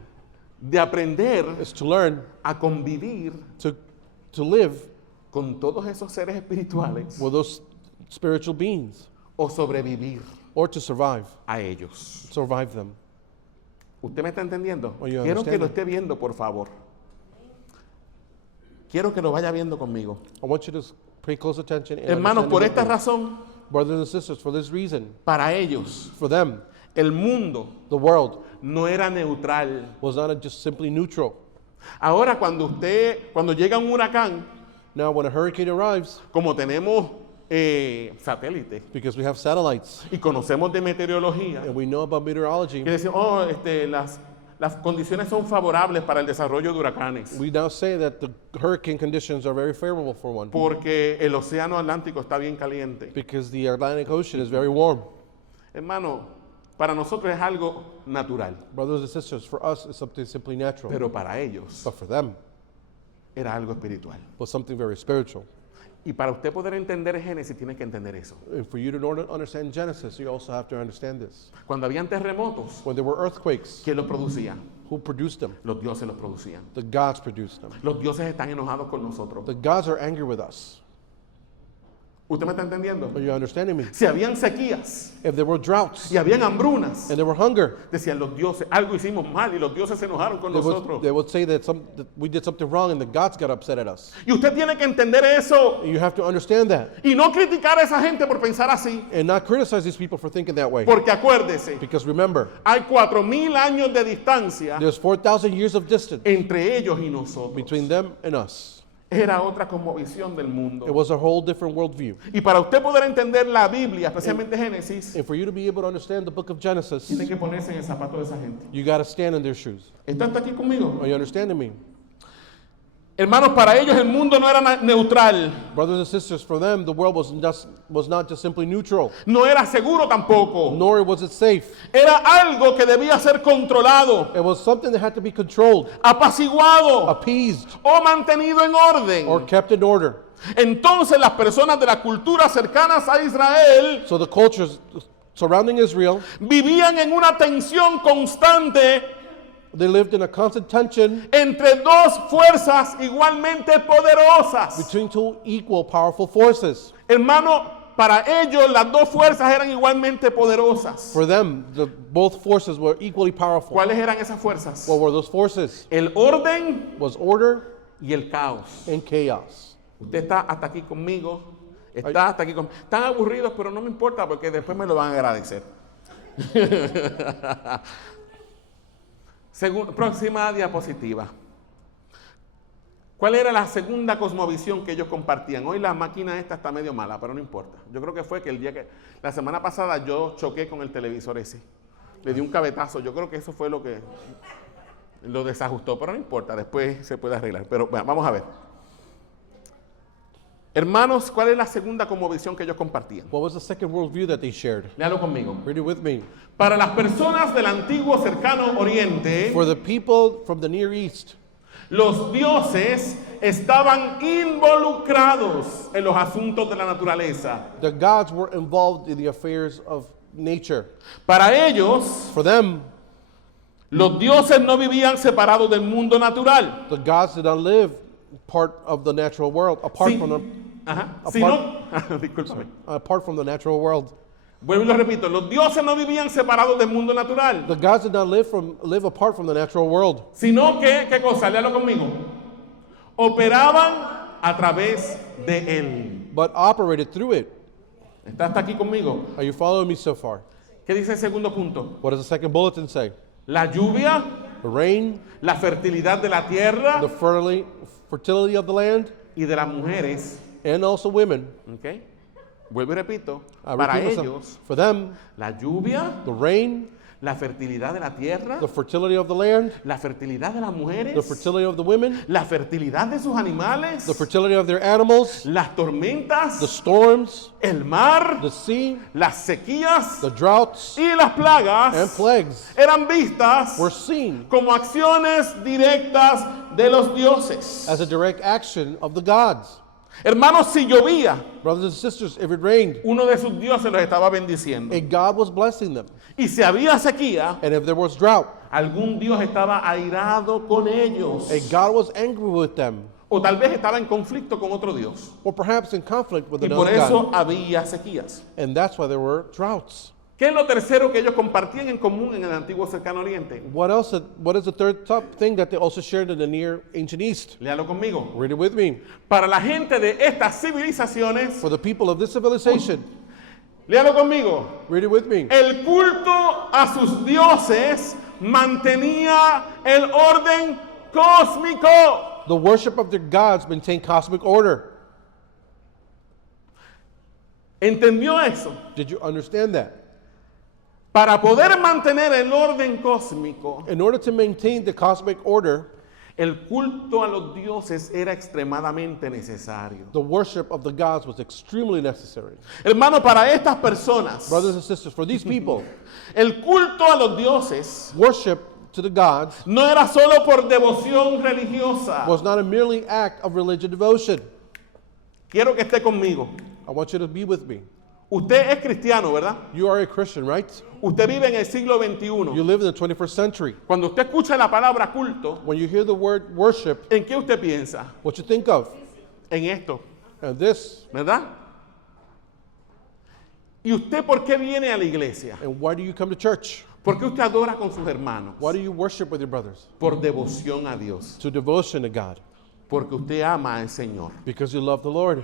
de aprender It's to learn a convivir to live con todos esos seres espirituales with those spiritual beings o sobrevivir or to survive them. ¿Usted me está entendiendo? Oh, you Quiero que lo understand esté viendo, por favor. Quiero que lo vaya viendo conmigo. I want you to pay close attention. And Hermanos, understand por it esta with me. razón, Brothers and sisters, for this reason, para ellos, for them, el mundo the world no era neutral. was not just simply neutral. Ahora, cuando llega un huracán, Now, when a hurricane arrives, como tenemos satélites because we have satellites y conocemos de meteorología, and we know about meteorology, que decimos, las condiciones son favorables para el desarrollo de huracanes, we now say that the hurricane conditions are very favorable for one porque el océano Atlántico está bien caliente. because the Atlantic Ocean is very warm. Hermano, para nosotros es algo natural, Brothers and sisters, for us, it's something simply natural. pero para ellos But for them, era algo espiritual. it was something very spiritual. Y para usted poder entender Génesis, tiene que entender eso. And for you to understand Genesis, you also have to understand this. Cuando habían terremotos, When there were earthquakes, ¿quién los producía? who produced them? Los dioses los producían. The gods produced them. Los dioses están enojados con nosotros. The gods are angry with us. ¿Usted me está entendiendo? Are you understanding me? Si habían sequías If there were droughts y habían hambrunas, and there were hunger, decían los dioses, algo hicimos mal y los dioses se enojaron con nosotros. they would say that we did something wrong and the gods got upset at us. Y usted tiene que entender eso You have to understand that y no criticar a esa gente por pensar así. and not criticize these people for thinking that way. Porque acuérdese, Because remember, hay 4,000 años de distancia there's 4,000 years of distance entre ellos y nosotros. between them and us. Era otra cosmovisión del mundo. It was a whole different worldview. Y para usted poder entender la Biblia, especialmente Génesis, And for you to be able to understand the book of Genesis, tiene que ponerse en el zapato de esa gente. you got to stand in their shoes. ¿Está hasta aquí conmigo? Are you understanding me? Hermanos, para ellos el mundo no era neutral, Brothers and sisters, for them, the world was not just simply neutral, no era seguro tampoco. nor was it safe. Era algo que debía ser controlado, It was something that had to be controlled, apaciguado appeased, o mantenido en or orden. kept in order. Entonces las personas de la cultura cercanas a Israel So the cultures surrounding Israel, vivían en una tensión constante they lived in a constant tension entre dos fuerzas igualmente poderosas. between two equal powerful forces. Hermano, para ellos las dos fuerzas eran igualmente poderosas. For them, both forces were equally powerful. ¿Cuáles eran esas fuerzas? What were those forces? El orden Was order y el caos. and chaos. Usted está hasta aquí conmigo. Está hasta aquí conmigo. Están aburridos, pero no me importa porque después me lo van a agradecer. Próxima diapositiva. ¿Cuál era la segunda cosmovisión que ellos compartían? Hoy la máquina esta está medio mala, pero no importa. Yo creo que fue que la semana pasada yo choqué con el televisor ese. Le di un cabetazo. Yo creo que eso fue lo que lo desajustó, pero no importa. Después se puede arreglar. Pero bueno, vamos a ver. Hermanos, ¿cuál es la segunda cosmovisión que ellos compartían? What was the second worldview that they shared? Léalo conmigo. Read it with me. Para las personas del antiguo cercano oriente, For the people from the Near East, los dioses estaban involucrados en los asuntos de la naturaleza. the gods were involved in the affairs of nature. Para ellos, For them, los dioses no vivían separados del mundo natural. the gods did not live part of the natural world, apart Sí. from the Ajá. Apart- Sino, discúlpame. apart from the natural world. Vuelvo y lo repito, los dioses no vivían separados del mundo natural, The gods did not live apart from the natural world, sino que, ¿qué cosa? Léalo conmigo. Operaban a través de él. but operated through it. ¿Está hasta aquí conmigo? Are you following me so far? ¿Qué dice el segundo punto? What does the second bulletin say? La lluvia, The rain, la fertilidad de la tierra the fertility of the land, y de las mujeres. and also women. ¿Ok? Vuelvo y repito. I Para repeat myself. ellos, For them, la lluvia, the rain, la fertilidad de la tierra, the fertility of the land, la fertilidad de las mujeres, the fertility of the women, la fertilidad de sus animales, the fertility of their animals, las tormentas, the storms, el mar, the sea, las sequías the droughts, y las plagas and plagues eran vistas were seen como acciones directas de los dioses. as a direct action of the gods. Hermanos, si llovía, Brothers and sisters, if it rained, uno de sus dioses los estaba bendiciendo. a God was blessing them. Y si había sequía, And if there was drought, algún Dios estaba airado con ellos. a God was angry with them, O tal vez estaba en conflicto con otro Dios. or perhaps in conflict with Y por another eso God. había sequías. And that's why there were droughts. ¿Qué es lo tercero que ellos compartían en común en el antiguo cercano oriente? What else? What is the third top thing that they also shared in the Near Ancient East? Léalo conmigo. Read it with me. Para la gente de estas civilizaciones, For the people of this civilization, léalo conmigo. read it with me. El culto a sus dioses mantenía el orden cósmico. The worship of their gods maintained cosmic order. ¿Entendió eso? Did you understand that? Para poder mantener el orden cósmico, In order to maintain the cosmic order, el culto a los dioses era extremadamente necesario. the worship of the gods was extremely necessary. Hermano, para estas personas, Brothers and sisters, for these people, el culto a los dioses worship to the gods no era solo por devoción religiosa. was not a merely act of religious devotion. Quiero que esté conmigo. I want you to be with me. Usted es cristiano, ¿verdad? You are a Christian, right? Usted vive en el siglo You XXI. live in the 21st century. Cuando usted escucha la palabra culto, When you hear the word worship, ¿en qué usted piensa? what you think of? En esto, And this, ¿verdad? ¿Y usted por qué viene a la iglesia? And why do you come to church? ¿Por qué usted adora con sus hermanos? Why do you worship with your brothers? Por devoción a Dios. To devotion to God. Porque usted ama al Señor. Because you love the Lord.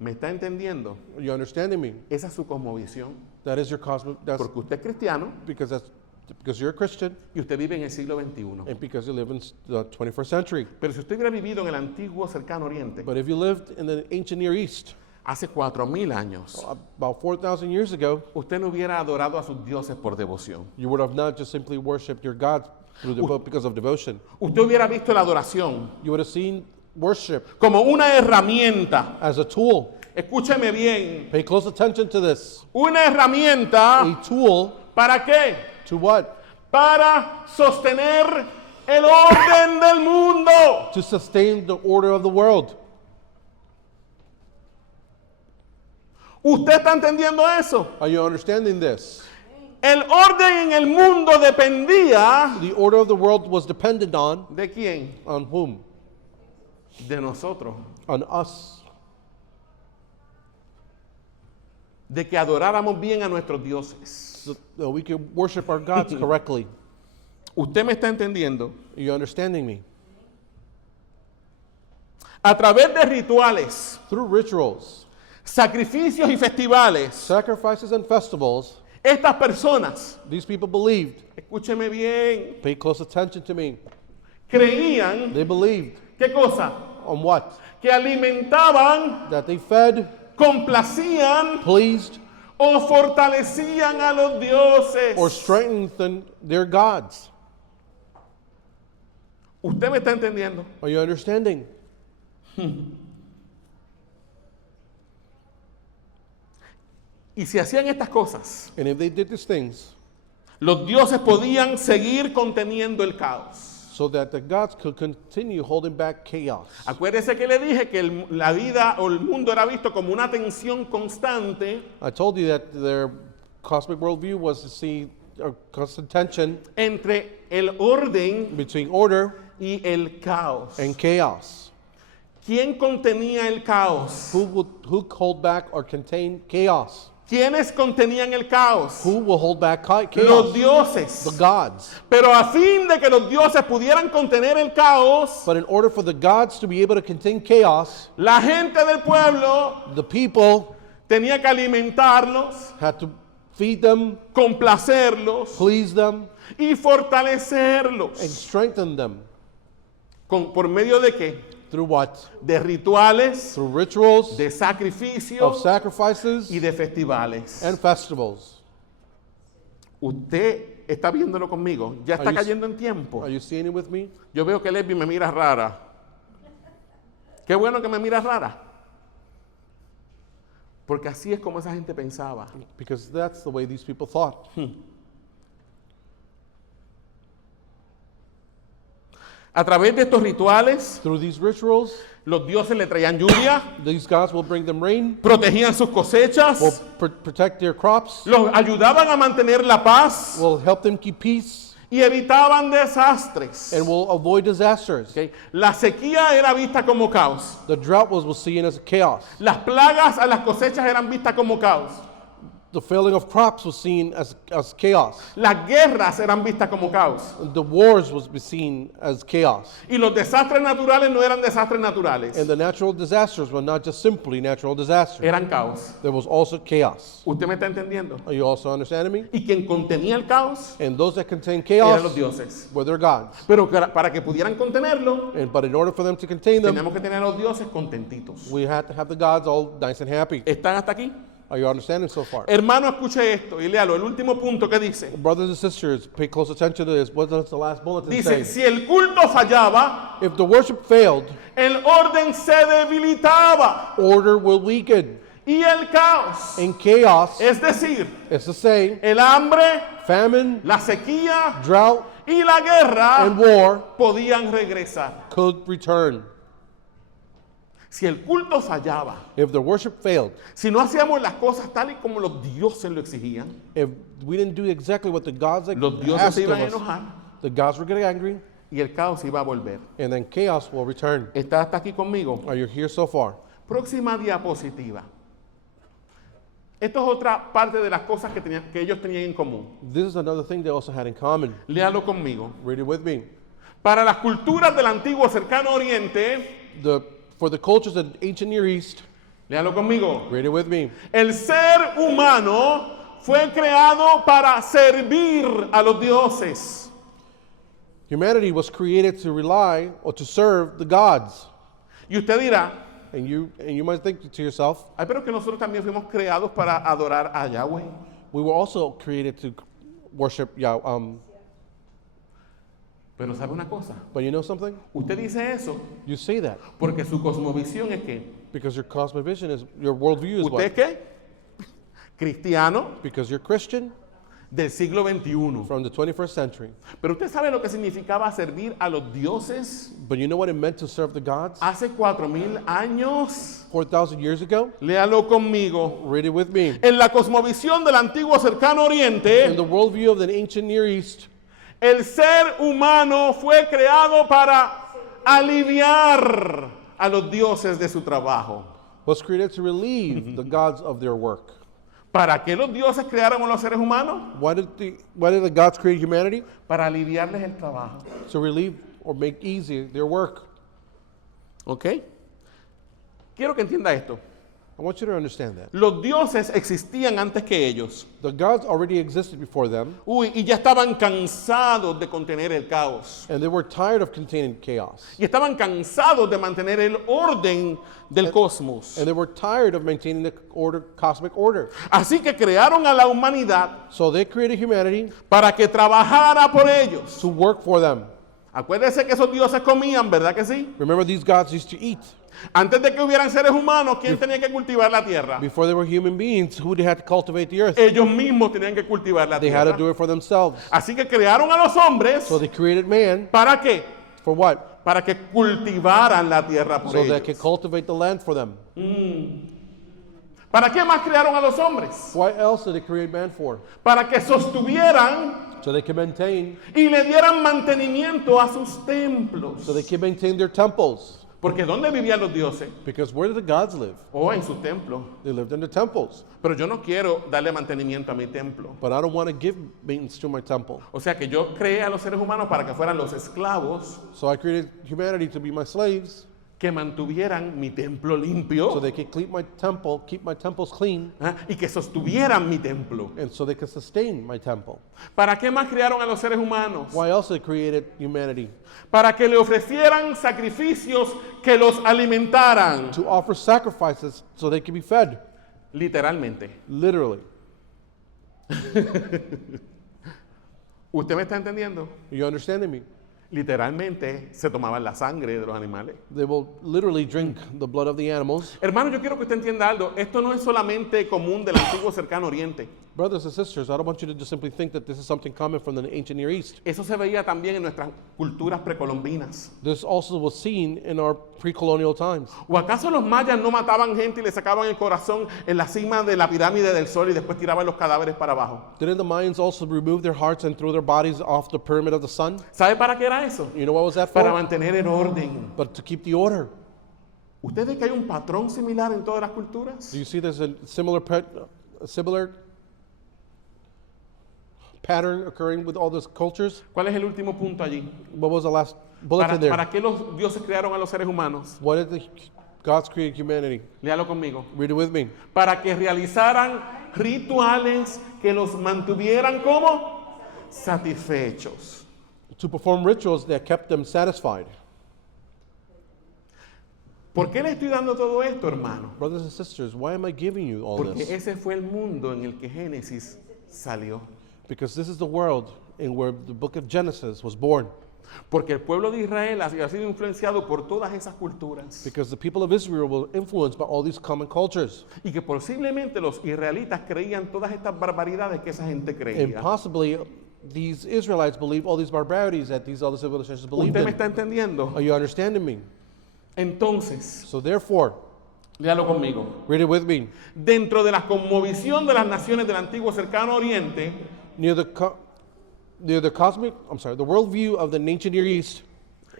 ¿Me está entendiendo? Are you understanding me? Esa es su cosmovisión. That is your cosmic. That's Porque usted es cristiano because you're a Christian y usted vive en el siglo XXI. and because you live in the 21st century. Pero si usted hubiera vivido en el antiguo cercano oriente, But if you lived in the ancient Near East hace 4.000 años, about 4,000 years ago, usted no hubiera adorado a sus dioses por devoción. you would have not just simply worshipped your God because of devotion. Usted hubiera visto la adoración You would have seen worship como una herramienta. as a tool. Escúcheme bien. Pay close attention to this. Una herramienta, A tool ¿para qué? to what? Para sostener el orden del mundo. To sustain the order of the world. ¿Usted está entendiendo eso? Are you understanding this? El orden en el mundo dependía The order of the world was dependent ¿de quién? on whom? De nosotros. On us. De que adoráramos bien a nuestros dioses. So that we can worship our gods correctly. ¿Usted me está entendiendo? Are you understanding me? A través de rituales, Through rituals, sacrificios y festivales, sacrifices, and festivals, estas personas, these people believed. escúcheme bien, Pay close attention to me. creían, They believed ¿qué cosa? on what? Que alimentaban, That they fed, complacían pleased, o fortalecían a los dioses. or strengthened their gods. ¿Usted me está entendiendo? Are you understanding? Y si hacían estas cosas, And if they did these things, los dioses podían seguir conteniendo el caos. so that the gods could continue holding back chaos. Acuérdese que le dije que la vida o el mundo era visto como una tensión constante I told you that their cosmic worldview was to see a constant tension entre el orden between order y el caos. and chaos. ¿Quién contenía el caos? Who hold back or contain chaos? ¿Quiénes contenían el caos? Who will hold back Los chaos? dioses. The gods. Pero a fin de que los dioses pudieran contener el caos, But in order for the gods to be able to contain chaos, la gente del pueblo the people tenía que alimentarlos, had to feed them, complacerlos please them, y and fortalecerlos. strengthen them. ¿Por medio de qué? Through what? De rituales, Through rituals de of sacrificios sacrifices y de festivales. and festivals. Usted está viéndolo conmigo, ya está you- cayendo en tiempo. Are you seeing it with me? Yo veo que Lesbi me mira rara. Qué bueno que me mira rara. Porque así es como esa gente pensaba. Because that's the way these people thought. A través de estos rituales, Through these rituals, los dioses le traían lluvia, these gods will bring them rain, protegían sus cosechas, will protect their crops, los ayudaban a mantener la paz will help them keep peace, y evitaban desastres. and will avoid disasters. ¿Ok? La sequía era vista como caos. The drought was seen as chaos. Las plagas a las cosechas eran vistas como caos. The failing of crops was seen as chaos. Las guerras eran vistas como caos. The wars was seen as chaos. Y los desastres naturales no eran desastres naturales. And the natural disasters were not just simply natural disasters. Eran caos. There was also chaos. ¿Usted me está entendiendo? Are you also understanding me? Y quien contenía el caos And those that contain eran los chaos dioses. were their gods. Pero para que pudieran contenerlo, But in order for them to contain them, teníamos que tener a los dioses contentitos. we had to have the gods all nice and happy. ¿Están hasta aquí? Are you understanding so far? Hermano, escuche esto y léalo. El último punto que dice. Brothers and sisters, pay close attention to this. What does the last bulletin Dice, say? si el culto fallaba, If the worship failed, el orden se debilitaba order will weaken. y el caos, And chaos, es decir, is to say, el hambre, famine, la sequía drought, y la guerra and war podían regresar. could return. Si el culto fallaba, If the worship failed, si no hacíamos las cosas tal y como los dioses lo exigían, if we didn't do exactly what the gods los dioses asked se of iban a us, enojar the gods will get angry, y el caos iba a volver. and then chaos will return. ¿Está hasta aquí conmigo? Are you here so far? Próxima diapositiva. Esto es otra parte de las cosas que ellos tenían en común. This is another thing they also had in common. Léalo conmigo. Read it with me. Para las culturas del antiguo cercano oriente, For the cultures of the ancient Near East, léalo conmigo. read it with me. El ser humano fue creado para servir a los dioses. Humanity was created to rely or to serve the gods. Y usted dirá, And you might think to yourself, ay, pero que nosotros también fuimos creados para adorar a Yahweh. we were also created to worship Yahweh. Pero ¿sabe una cosa? But you know something? Usted dice eso You say that porque su cosmovisión es que because your cosmovision is, your worldview is usted what? es qué? Cristiano Because you're Christian del siglo XXI. from the 21st century. Pero usted sabe lo que significaba servir a los dioses But you know what it meant to serve the gods? hace 4,000 años. 4,000 years ago? Léalo conmigo. Read it with me. En la cosmovisión del antiguo cercano In oriente, the worldview of the ancient Near East, el ser humano fue creado para aliviar a los dioses de su trabajo. was created to relieve the gods of their work. ¿Para qué los dioses crearon a los seres humanos? Why did the gods create humanity? Para aliviarles el trabajo. To relieve or make easy their work. ¿Ok? Quiero que entienda esto. I want you to understand that. Los dioses existían antes que ellos. The gods already existed before them, Y ya estaban cansados de contener el caos. and they were tired of containing chaos. Y estaban cansados de mantener el orden del cosmos. And they were tired of maintaining the cosmic order. Así que crearon a la humanidad So they created humanity para que trabajara por ellos. to work for them. Acuérdense que esos dioses comían, ¿verdad que sí? Remember, these gods used to eat. Antes de que hubieran seres humanos, ¿quién tenía que cultivar la tierra? Before they were human beings, who they had to cultivate the earth? Ellos mismos tenían que cultivar la They had to tierra. do it for themselves. Así que crearon a los hombres, So they created man ¿para qué? for what? Para que cultivaran la tierra por So they could ellos. cultivate the land for them. ¿Para qué más crearon a los hombres? What else did they create man for? Para que sostuvieran So they could maintain, y le dieran mantenimiento a sus templos. so they could maintain their temples. Porque ¿dónde vivían los dioses? Because where did the gods live? O en sus templos. They lived in the temples. Pero yo no quiero darle mantenimiento a mi templo. But I don't want to give maintenance to my temple. O sea que yo creé a los seres humanos para que fueran los esclavos So I created humanity to be my slaves, que mantuvieran mi templo limpio, so they could keep my temples clean, y que sostuvieran mi templo. and so they could sustain my temple. ¿Para qué más crearon a los seres humanos? Why else they created humanity? Para que le ofrecieran sacrificios que los alimentaran. To offer sacrifices so they could be fed, Literalmente. literally. ¿Usted me está entendiendo? Are you understanding me? Literalmente se tomaban la sangre de los animales. They will literally drink the blood of the animals. Hermano, yo quiero que usted entienda algo. Esto no es solamente común del antiguo cercano oriente. Brothers and sisters, I don't want you to just simply think that this is something common from the ancient Near East. Eso se veía también en nuestras culturas precolombinas. This also was seen in our pre-colonial times. ¿O acaso los mayas no mataban gente y le sacaban el corazón en la cima de la pirámide del sol y después tiraban los cadáveres para abajo? Didn't the Mayans also remove their hearts and throw their bodies off the pyramid of the sun? ¿Sabe para qué era eso? You know what was that Para for? mantener el orden. But to keep the order. ¿Usted ve que hay un patrón similar en todas las culturas? Do you see there's a similar pattern occurring with all these cultures? ¿Cuál es el último punto allí? What was the last bulletin there? ¿Para qué los dioses crearon a los seres humanos? What did the gods create humanity? Léalo conmigo. Read it with me. Para que realizaran rituales que los mantuvieran como satisfechos. To perform rituals that kept them satisfied. ¿Por qué le estoy dando todo esto, hermano? Brothers and sisters, why am I giving you all Porque this? ese fue el mundo en el que Génesis salió. Because this is the world in where the book of Genesis was born. Porque el pueblo de Israel ha sido influenciado por todas esas culturas. Because the people of Israel were influenced by all these common cultures. Y que posiblemente los israelitas creían todas estas barbaridades que esa gente And creía. possibly these Israelites believe all these barbarities that these other civilizations believed ¿Usted me in. está entendiendo? Are you understanding me? Entonces, So therefore, léalo conmigo. read it with me. Dentro de la conmovisión de las naciones del antiguo cercano oriente, The worldview of the ancient Near East,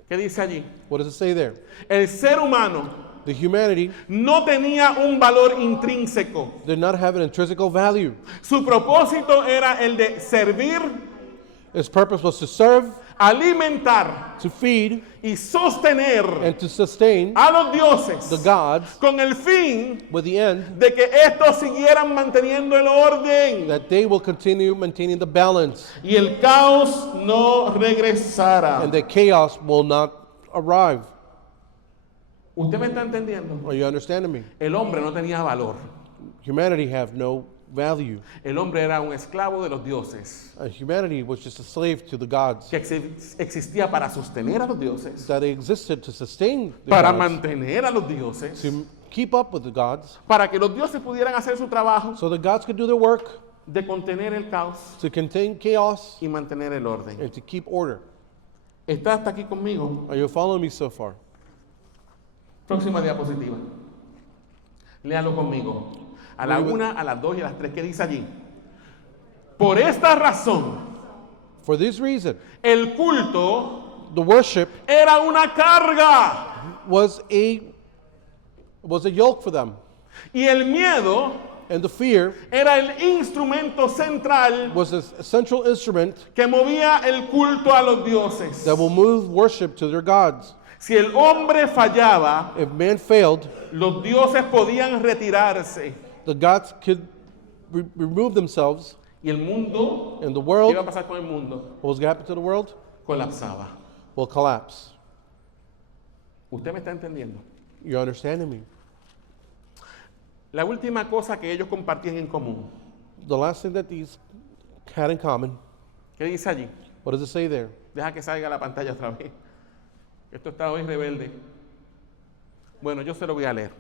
¿qué dice allí? what does it say there? El ser humano The humanity no tenía un valor intrínseco. did not have an intrinsic value. Su propósito era el de servir, Its purpose was to serve, alimentar to feed, y sostener and to sustain a los dioses the gods con el fin with the end de que estos siguieran manteniendo el orden that they will continue maintaining the balance y el caos no regresara. and that chaos will not arrive. ¿Usted me está entendiendo? Are you understanding me? El hombre no tenía valor. Humanity have no value. El hombre era un esclavo de los dioses Humanity was just a slave to the gods. que existía para sostener a los dioses, That they existed to sustain the para gods, mantener a los dioses, to keep up with the gods, para que los dioses pudieran hacer su trabajo so the gods could do their work, de contener el caos to contain chaos, y mantener el orden. and to keep order. ¿Está hasta aquí conmigo? Are you following me so far? Próxima diapositiva. Léalo conmigo. A la 1, a las 2 y a las 3. ¿Qué dice allí? Por esta razón, For this reason, el culto the worship era una carga was a yoke for them, y el miedo and the fear era el instrumento central was a central instrument que movía el culto a los dioses. that will move worship to their gods. Si el hombre fallaba, If man failed, los dioses podían retirarse the gods could remove themselves, y el mundo, and the ¿qué world, iba a pasar con el mundo? what was going to happen to the world, Colapsaba. will collapse. ¿Usted me está entendiendo? You're understanding me? La última cosa que ellos compartían en común. The last thing that these had in common, ¿Qué dice allí? what does it say there? Deja que salga la pantalla otra vez. Esto está hoy rebelde. Bueno, yo se lo voy a leer.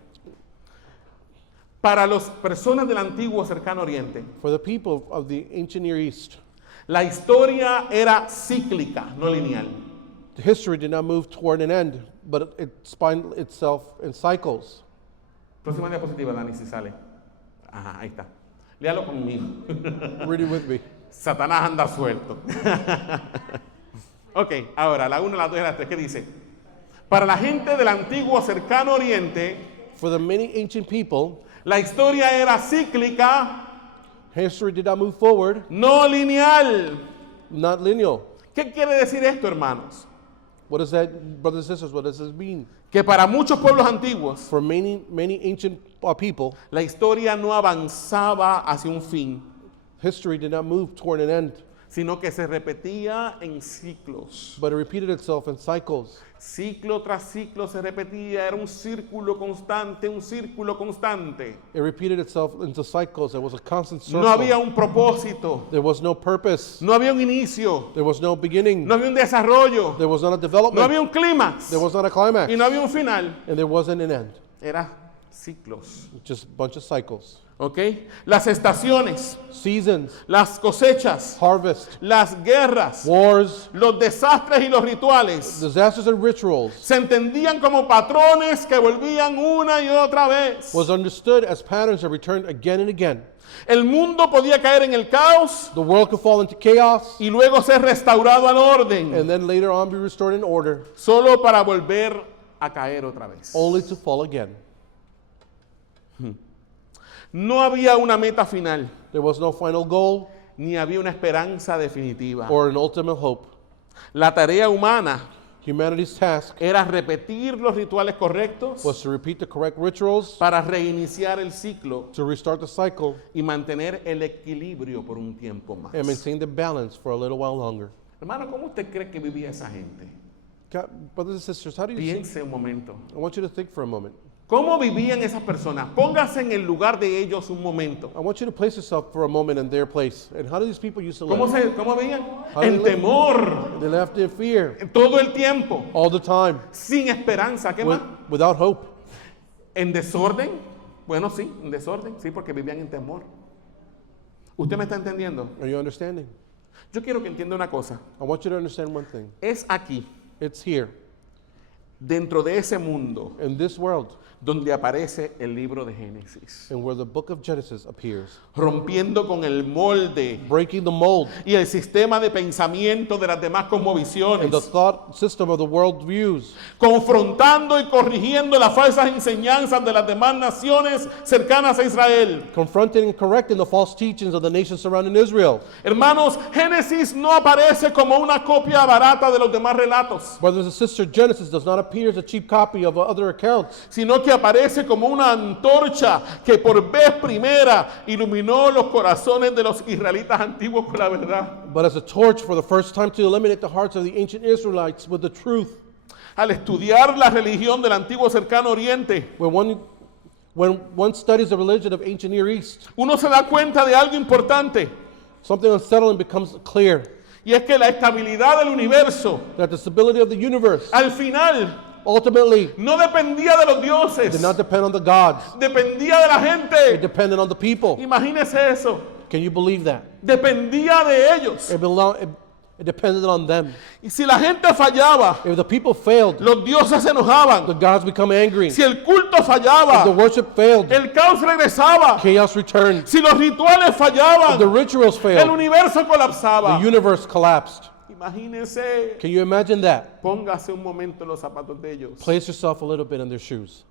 Para las personas del antiguo cercano oriente, For the people of the ancient Near East, la historia era cíclica, no lineal. the history did not move toward an end, but it spun itself in cycles. Próxima diapositiva, Dani, si sale. Ajá, ahí está. Léalo conmigo. Read it with me. Satanás anda suelto. Ok, ahora, la 1, la 2 y la 3, ¿qué dice? Para la gente del antiguo cercano oriente, For the many ancient people, la historia era cíclica, history did not move forward, no lineal. not lineal. ¿Qué quiere decir esto, hermanos? What does that, brothers and sisters, what does this mean? Que para muchos pueblos antiguos, For many ancient people, la historia no avanzaba hacia un fin, history did not move toward an end, sino que se repetía en ciclos. but it repeated itself in cycles. Ciclo tras ciclo se repetía, era un círculo constante, un círculo constante. It repeated itself into cycles. It was a constant circle. No había un propósito, There was no purpose. no había un inicio, There was no beginning. no había un desarrollo, There was not a no development. había un clímax There was not a climax. y no había un final. And there wasn't an end. Era ciclos, Just a bunch of cycles. ¿ok? Las estaciones, Seasons, las cosechas, harvest, las guerras, wars, los desastres y los rituales disasters, and rituals se entendían como patrones que volvían una y otra vez. was understood as patterns that returned again and again. El mundo podía caer en el caos The world could fall into chaos y luego ser restaurado al orden, and then later on be restored in order, solo para volver a caer otra vez. only to fall again. No había una meta final, There was no final goal ni había una esperanza definitiva. or an ultimate hope. La tarea humana Humanity's task era repetir los rituales correctos was to repeat the correct rituals, para reiniciar el ciclo to restart the cycle, y mantener el equilibrio por un tiempo más. and maintain the balance for a little while longer. Hermano, ¿cómo usted cree que vivía esa gente? God, brothers and sisters, how do you think? Piense un momento. I want you to think for a moment. ¿Cómo vivían esas personas? Póngase en el lugar de ellos un momento. I want you to place yourself for a moment in their place. And how do these people used to live? ¿Cómo vivían? How En do they live? temor, They left in fear todo el tiempo, all the time, sin esperanza. ¿Qué más? without hope. En desorden. Bueno, sí, en desorden, sí, porque vivían en temor. ¿Usted me está entendiendo? Are you understanding? Yo quiero que entienda una cosa. I want you to understand one thing. Es aquí, It's here, dentro de ese mundo in this world, donde aparece el libro de Génesis, and where the book of Genesis appears, rompiendo con el molde breaking the mold y el sistema de pensamiento de las demás and cosmovisiones, the thought system of the world views, confrontando y corrigiendo las falsas enseñanzas de las demás naciones cercanas a Israel. confronting and correcting the false teachings of the nations surrounding Israel. Hermanos, Génesis no aparece como una copia barata de los demás relatos, Brothers and sisters, Genesis does not appear as a cheap copy of other accounts, sino que aparece como una antorcha que por vez primera iluminó los corazones de los israelitas antiguos con la verdad. but as a torch for the first time to illuminate the hearts of the ancient Israelites with the truth. Al estudiar la religión del antiguo cercano oriente, When one studies the religion of ancient Near East, uno se da cuenta de algo importante, something unsettling becomes clear, y es que la estabilidad del universo that the stability of the universe al final ultimately no dependía de los did dioses, not depend on the gods. dependía de la It gente. depended on the people. Imagínese eso, Can you believe that? dependía de ellos. It depended on them. Y si la gente fallaba, If the people failed, los dioses se the enojaban. gods become angry. Si el culto If the fallaba, worship failed, el caos regresaba. chaos returned. Si los rituales If the fallaban, rituals el failed, universo the colapsaba. universe collapsed. Imagínese, Can you imagine that? póngase un momento en los zapatos de ellos. Place yourself a little bit in their shoes.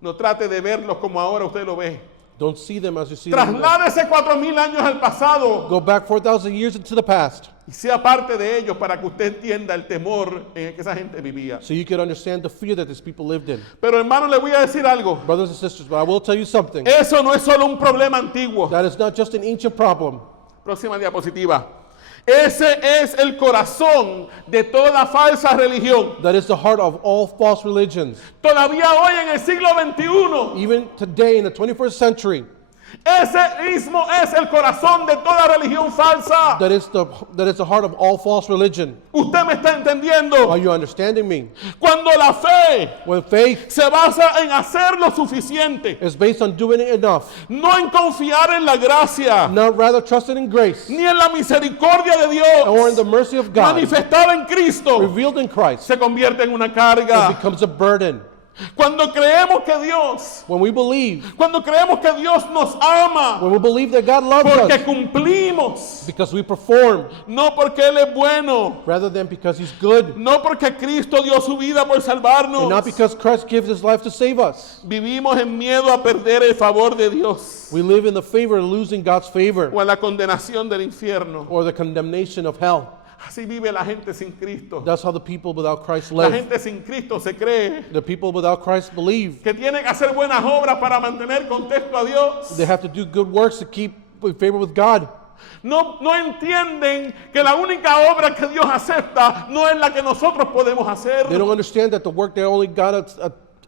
No trate de verlos como ahora usted lo ve. Don't see them as you see them. Trasládese 4,000 años al pasado Go back 4,000 years into the past y sea parte de ellos para que usted entienda el temor en el que esa gente vivía. so you can understand the fear that these people lived in. Pero hermano, le voy a decir algo. Brothers and sisters, but I will tell you something. Eso no es solo un problema antiguo. That is not just an ancient problem. Próxima diapositiva. Ese es el corazón de toda falsa religión. That is the heart of all false religions. Todavía hoy en el siglo XXI, Even today in the 21st century, ese mismo es el corazón de toda religión falsa. that is the heart of all false religion. Usted me está entendiendo. Are you understanding me? Cuando la fe When faith se basa en hacer lo suficiente, is based on doing it enough, no en confiar en la gracia, not rather trusting in grace ni en la misericordia de or in Dios the mercy of God manifestada en Cristo, revealed in Christ, se convierte en una it carga. becomes a burden. Cuando creemos que Dios, When we believe, cuando creemos que Dios nos ama, when we believe that God loves porque us cumplimos, because we perform, no porque Él es bueno, rather than because He's good, no porque Cristo dio su vida por and not salvarnos, because Christ gives His life to save us. vivimos en miedo a perder el favor de Dios We live in the favor of losing God's favor o a la condenación del infierno. or the condemnation of hell. Así vive la gente sin Cristo. That's how the people without Christ La live. gente sin Cristo se cree The people without Christ believe que tiene que hacer buenas obras para mantener contexto a Dios. they have to do good works to keep in favor with God. No entienden que la única obra que Dios acepta no es la que nosotros podemos hacer. They don't understand that the work that only God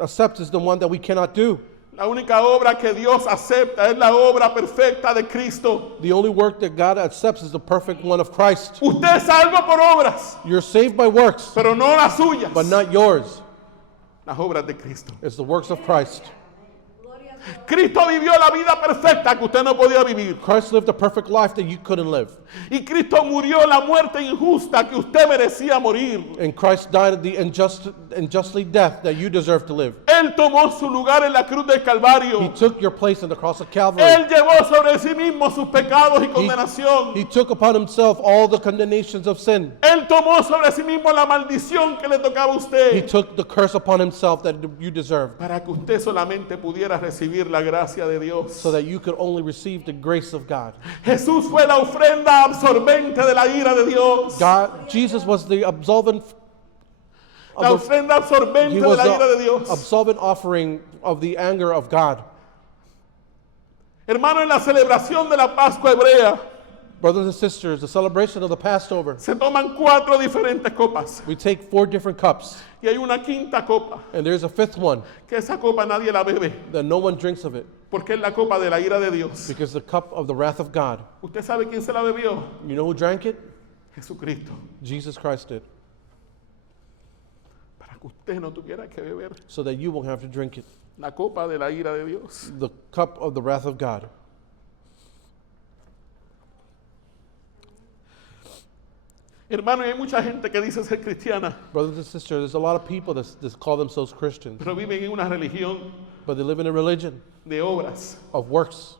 accepts is the one that we cannot do. La única obra que Dios acepta es la obra perfecta de Cristo. The only work that God accepts is the perfect one of Christ. Usted es salvo por obras, You're saved by works, pero no las suyas. but not yours. Las obras de Cristo. It's the works of Christ. Cristo vivió la vida perfecta que usted no podía vivir. Christ lived a perfect life that you couldn't live. Y Cristo murió la muerte injusta que usted merecía morir. And Christ died the unjustly death that you deserve to live. Él tomó su lugar en la cruz del He Calvario. took your place on the cross of Calvary. Él llevó sobre sí mismo sus pecados y condenación. He took upon himself all the condemnations of sin. Él tomó sobre sí mismo la maldición que le tocaba a He usted took the curse upon himself that you deserve, para que usted solamente pudiera recibir la gracia de Dios. so that you could only receive the grace of God. Jesús fue la ofrenda absorbente de la ira de Dios. Jesus was the absolvent. La ofrenda absorbente He de was la ira de the Dios. absolvent offering of the anger of God. Hermano, en la celebración de la Pascua hebrea Brothers and sisters, the celebration of the Passover, se toman 4 diferentes copas we take 4 different cups, y hay una quinta copa, and there's a 5th one que esa copa nadie la bebe that no one drinks of it, porque es la copa de la ira de Dios. because the cup of the wrath of God. ¿Usted sabe quién se la bebió? You know who drank it? Jesucristo, Jesus Christ did, para que usted no tuviera que beber so that you won't have to drink it. la copa de la ira de Dios. The cup of the wrath of God. Hermano, hay mucha gente que dice ser cristiana, Brothers and sisters, there's a lot of people that call themselves Christians, pero viven en una religión but they live in a religion de obras, of works,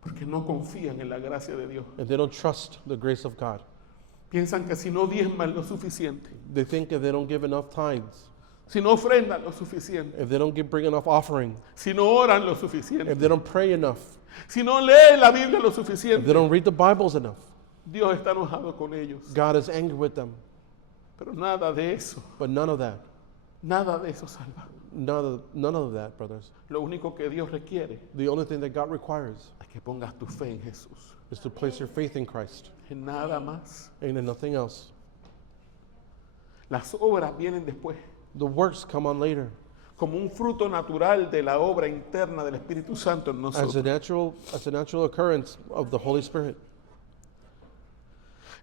porque no confían en la gracia de Dios. and they don't trust the grace of God. Piensan que si no diezman lo suficiente, They think if they don't give enough tithes, si no ofrendan lo suficiente, if they don't bring enough offering, si no oran lo if suficiente, they don't pray enough, si no leen la Biblia lo if they suficiente, don't read the Bibles enough, Dios está enojado con ellos. God is angry with them. Pero nada de eso, But none of that, nada de eso salva. none of that, brothers. Lo único que Dios requiere The only thing that God requires es que pongas tu fe en Jesús. is to place your faith in Christ En nada más. and in nothing else. Las obras vienen después, The works come on later como un fruto natural de la obra interna del Espíritu Santo en as nosotros. a natural occurrence of the Holy Spirit.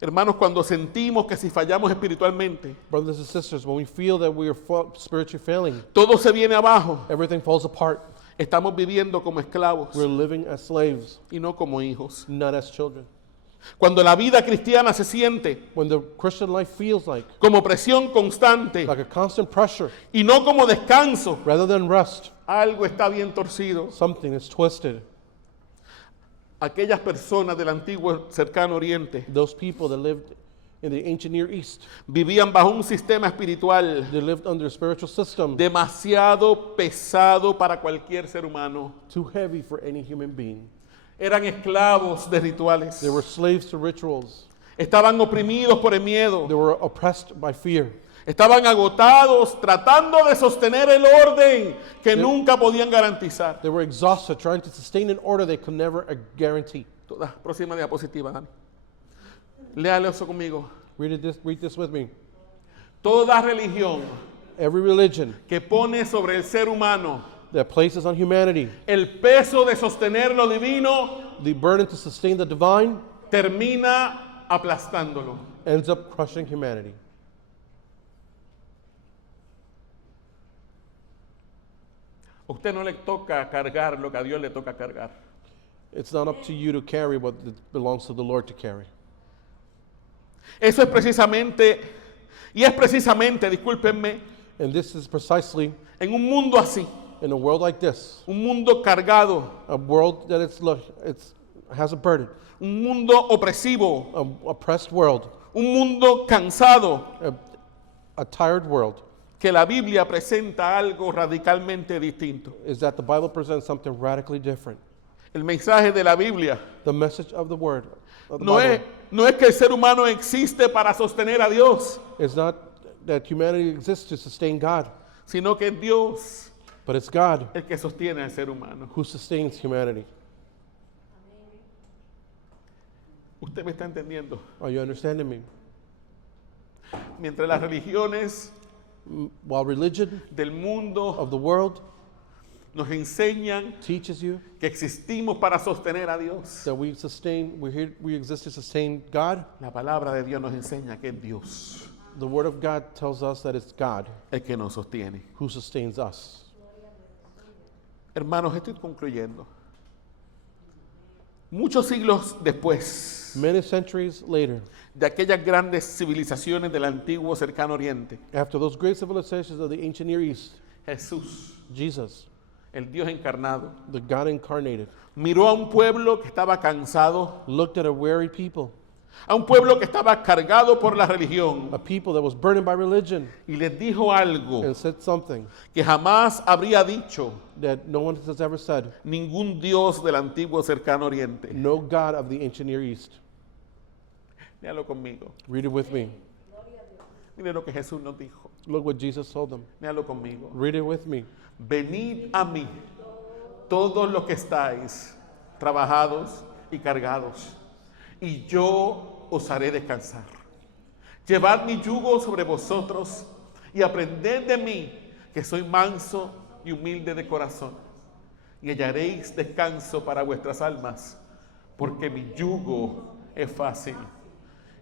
Hermanos, cuando sentimos que si fallamos espiritualmente, Brothers and sisters, when we feel that we are spiritually failing, todo se viene abajo. everything falls apart. Estamos viviendo como esclavos We're living as slaves, y no como hijos. not as children. Cuando la vida cristiana se siente When the Christian life feels like como presión constante a constant pressure y no como descanso, rather than rest, algo está bien torcido. something is twisted. Aquellas personas del antiguo cercano oriente Those people that lived in the ancient Near East, vivían bajo un sistema espiritual they lived under a spiritual system demasiado pesado para cualquier ser humano. too heavy for any human being. Eran esclavos de rituales. They were slaves to rituals. Estaban oprimidos por el miedo. They were oppressed by fear. Estaban agotados tratando de sostener el orden que nunca podían garantizar. They were exhausted trying to sustain an order they could never guarantee. Toda, próxima diapositiva, Dani. Léale eso conmigo. Read this with me. Toda religión Every religion que pone sobre el ser humano that places on humanity el peso de sostener lo divino the burden to sustain the divine termina aplastándolo. ends up crushing humanity. A usted no le toca cargar lo que a Dios le toca cargar. It's not up to you to carry what belongs to the Lord to carry. Eso es precisamente, discúlpenme, And this is precisely en un mundo así, in a world like this, un mundo cargado, a world that has a burden, un mundo opresivo, an oppressed world, un mundo cansado, a tired world, que la Biblia presenta algo radicalmente distinto. is that the Bible presents something radically different. El mensaje de la Biblia The message of the word of the no Bible es que el ser humano existe para sostener a Dios, is not that humanity exists to sustain God, sino que es Dios but it's God el que sostiene al ser humano. who sustains humanity. ¿Usted me está entendiendo? Are you understanding me? Mientras las religiones While religion del mundo of the world nos enseñan teaches you que existimos para sostener a Dios, that we exist to sustain God, la palabra de Dios nos enseña que es Dios the word of God tells us that it's God el que nos sostiene. who sustains us. Hermanos, estoy concluyendo. Muchos siglos después Many centuries later, de aquellas grandes civilizaciones del antiguo cercano oriente, after those great civilizations of the ancient Near East, Jesús, Jesus, el Dios encarnado, the God incarnated, miró a un pueblo que estaba cansado, looked at a weary people, a un pueblo que estaba cargado por la religión, a people that was burdened by religion, y les dijo algo and said something que jamás habría dicho that no one has ever said. ningún Dios del antiguo cercano oriente. No God of the ancient Near East. Léalo conmigo. Read it with me. Mire lo que Jesús nos dijo. Look what Jesus told them. Léalo conmigo. Read it with me. Venid a mí, todos los que estáis trabajados y cargados, y yo os haré descansar. Llevad mi yugo sobre vosotros y aprended de mí, que soy manso y humilde de corazón, y hallaréis descanso para vuestras almas, porque mi yugo es fácil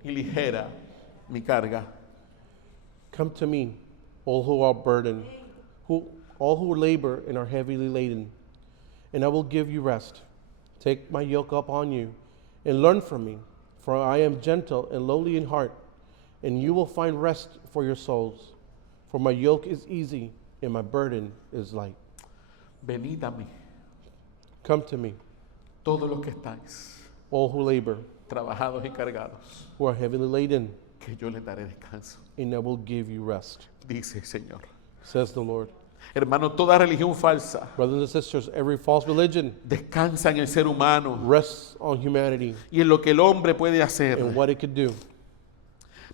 y ligera mi carga. Come to me, all who are burdened, all who labor and are heavily laden, and I will give you rest. Take my yoke upon you and learn from me, for I am gentle and lowly in heart, and you will find rest for your souls. For my yoke is easy and my burden is light. Venid a mí, Come to me, todos los que estáis all who labor, trabajados y cargados, who are heavily laden, que yo les daré descanso, and I will give you rest, dice el Señor. says the Lord. Hermano, toda religión falsa Brothers and sisters, every false religion descansa en el ser humano rests on humanity y en lo que el hombre puede hacer, and what it could do.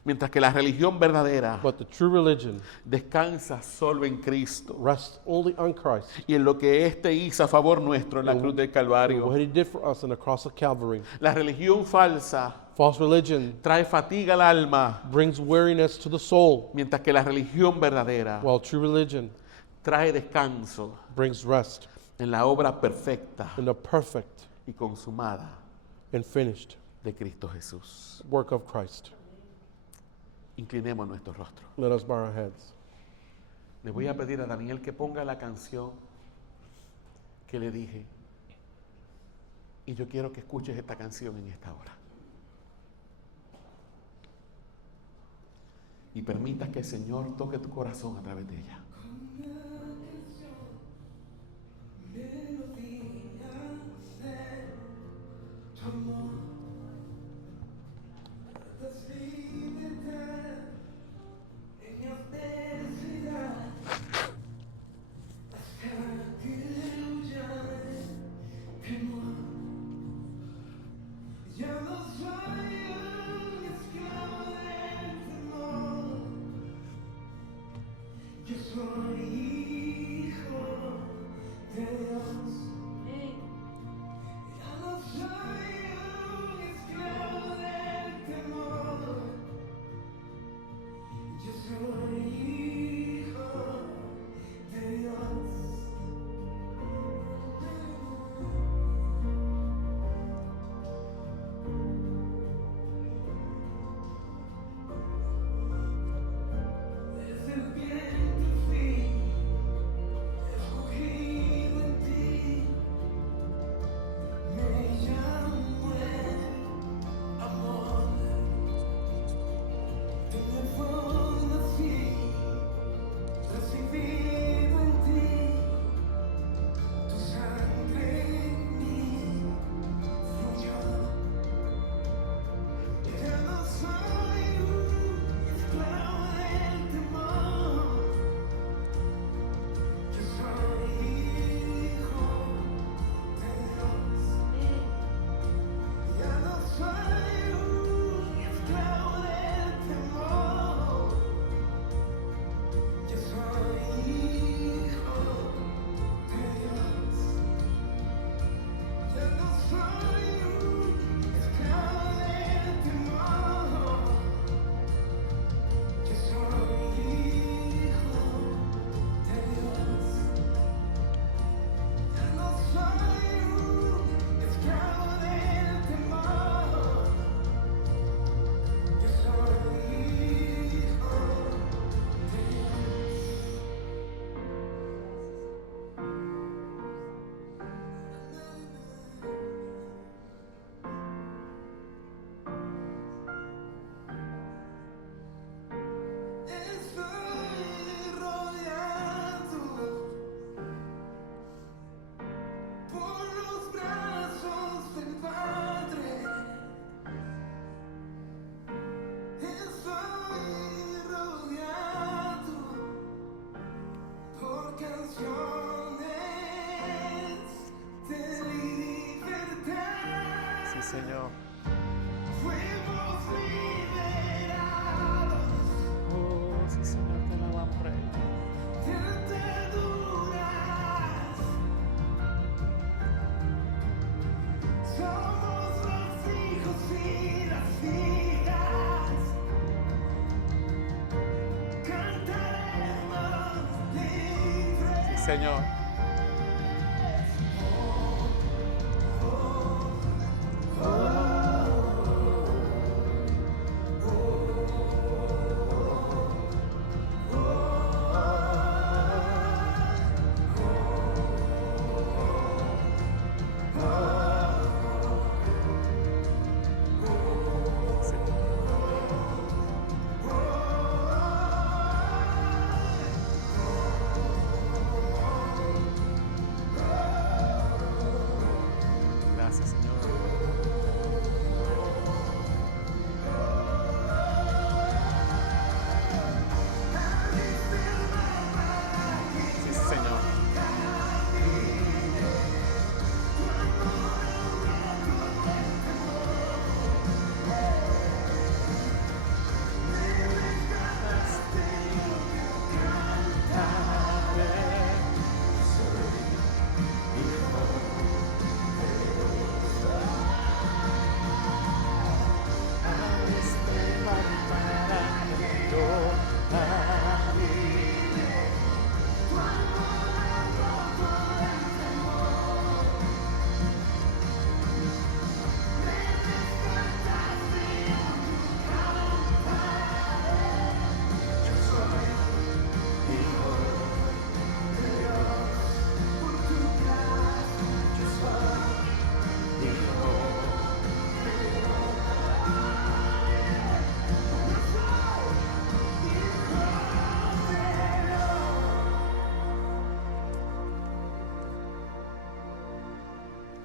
mientras que la religión verdadera But the true religion descansa solo en Cristo rests only on Christ y en lo que éste hizo a favor nuestro en la cruz del and Calvario. what he did for us on the cross of Calvary. La religión falsa False religion trae fatiga al alma, brings weariness to the soul, mientras que la religión verdadera while true religion trae descanso brings rest en la obra perfecta in the perfect y consumada and finished de Cristo Jesús. work of Christ. Inclinemos nuestro rostro. Let us bow our heads. Le voy a pedir a Daniel que ponga la canción que le dije. Y yo quiero que escuches esta canción en esta hora. Y permitas que el Señor toque tu corazón a través de ella. Señor. Oh, sí, Señor, te alabamos, Rey. Sí, Señor.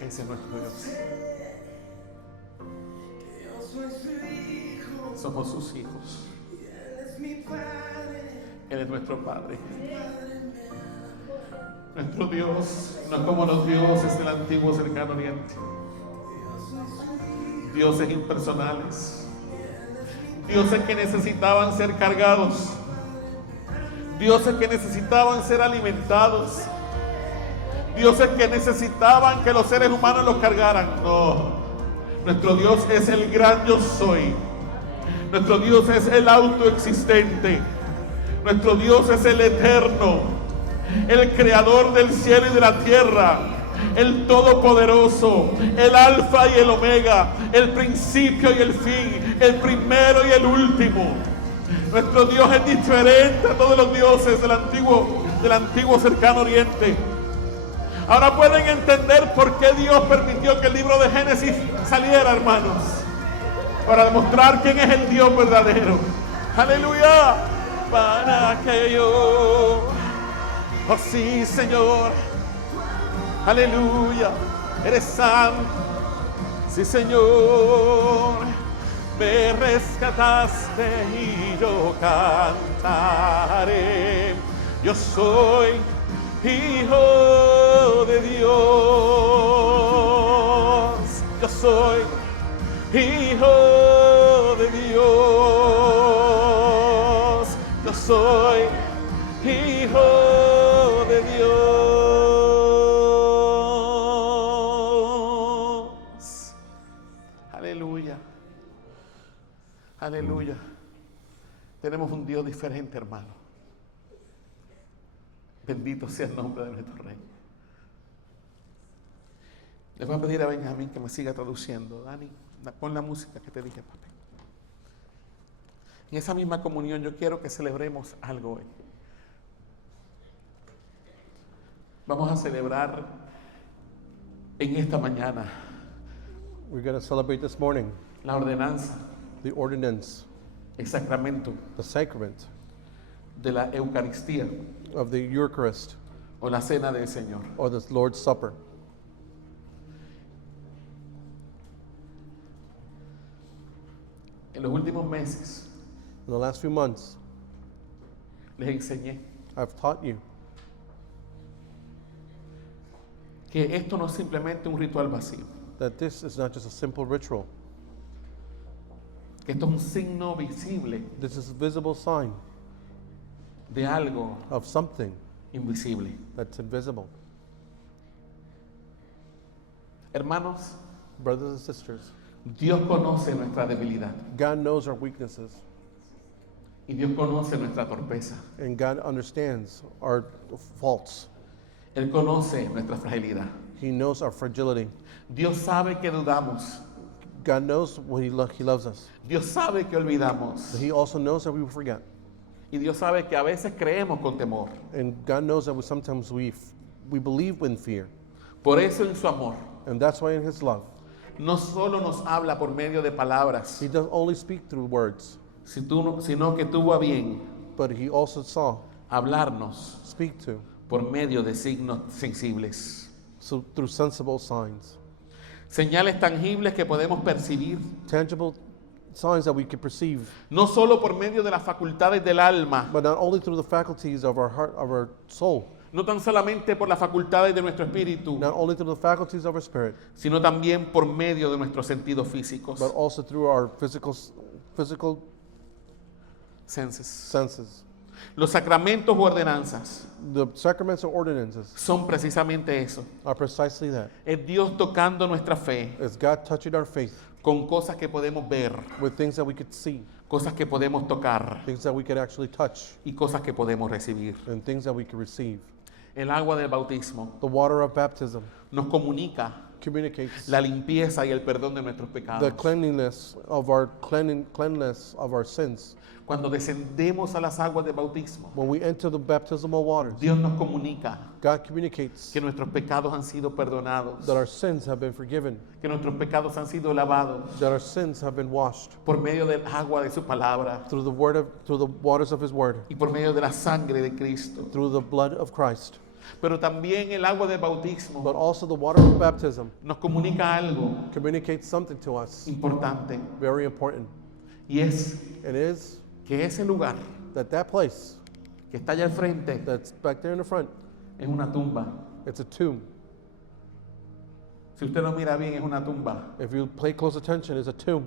Ese es nuestro Dios. Somos sus hijos. Él es nuestro Padre. Nuestro Dios no es como los dioses del antiguo cercano oriente. Dioses impersonales. Dioses que necesitaban ser cargados. Dioses que necesitaban ser alimentados. Dioses que necesitaban que los seres humanos los cargaran. No. Nuestro Dios es el gran yo soy. Nuestro Dios es el autoexistente. Nuestro Dios es el eterno, el creador del cielo y de la tierra, el todopoderoso, el alfa y el omega, el principio y el fin, el primero y el último. Nuestro Dios es diferente a todos los dioses del antiguo cercano oriente. Ahora pueden entender por qué Dios permitió que el libro de Génesis saliera, hermanos, para demostrar quién es el Dios verdadero. Aleluya. Para que yo, oh sí, Señor, aleluya, eres santo, sí, Señor, me rescataste y yo cantaré. Yo soy hijo de Dios, yo soy hijo de Dios, yo soy hijo de Dios. Aleluya, aleluya. Tenemos un Dios diferente, hermano. Bendito sea el nombre de nuestro Rey. Les voy a pedir a Benjamín que me siga traduciendo. Dani, pon la música que te dije, papi. En esa misma comunión yo quiero que celebremos algo hoy. Vamos a celebrar en esta mañana We're going to celebrate this morning la ordenanza, the ordinance, el sacramento the sacrament de la Eucaristía of the Eucharist o la cena del Señor. or the Lord's Supper. En los últimos meses In the last few months, les enseñé I've taught you que esto no es simplemente un ritual vacío, that this is not just a simple ritual. que esto es un signo visible This is a visible sign de algo of something invisible. that's invisible. Hermanos, Brothers and sisters, Dios conoce nuestra debilidad God knows our weaknesses, y Dios conoce nuestra torpeza. and God understands our faults. Él conoce nuestra fragilidad. He knows our fragility. Dios sabe que dudamos. God knows when He loves us. Dios sabe que olvidamos. But He also knows that we will forget. Y Dios sabe que a veces creemos con temor. And God knows that sometimes we believe in fear. Por eso en su amor, And that's why in His love, no solo nos habla por medio de palabras, He doesn't only speak through words, sino que tuvo a bien but He also saw, hablarnos speak to, por medio de signos sensibles. so through sensible signs. Señales tangibles que podemos percibir, Tangible signs that we can perceive, no solo por medio de las facultades del alma, but not only through the faculties of our heart, of our soul, no tan solamente por las facultades de nuestro espíritu, not only through the faculties of our spirit, sino también por medio de nuestros sentidos físicos, but also through our physical senses. senses. Los sacramentos u ordenanzas The sacraments or ordinances son precisamente eso. are precisely that. Es Dios tocando nuestra fe It's God touching our faith con cosas que podemos ver, with things that we could see, cosas que podemos tocar things that we could actually touch, y cosas que podemos recibir. and things that we could receive. El agua del bautismo The water of baptism nos comunica communicates la limpieza y el perdón de nuestros the pecados. cleanliness of our cleanliness of our sins. Cuando descendemos a las aguas del bautismo, When we enter the baptismal waters, Dios nos comunica God communicates que nuestros pecados han sido perdonados, that our sins have been forgiven, que nuestros pecados han sido lavados that our sins have been washed por medio del agua de su palabra through the waters of His Word, y por medio de la sangre de Cristo. through the blood of Christ. Pero también el agua del but bautismo also the water of baptism nos comunica algo communicates something to us importante. very important. Y es It is que ese lugar that place que está allá al frente that's back there in the front, es una tumba. it's a tomb. Si usted lo mira bien, es una tumba. If you pay close attention, it's a tomb.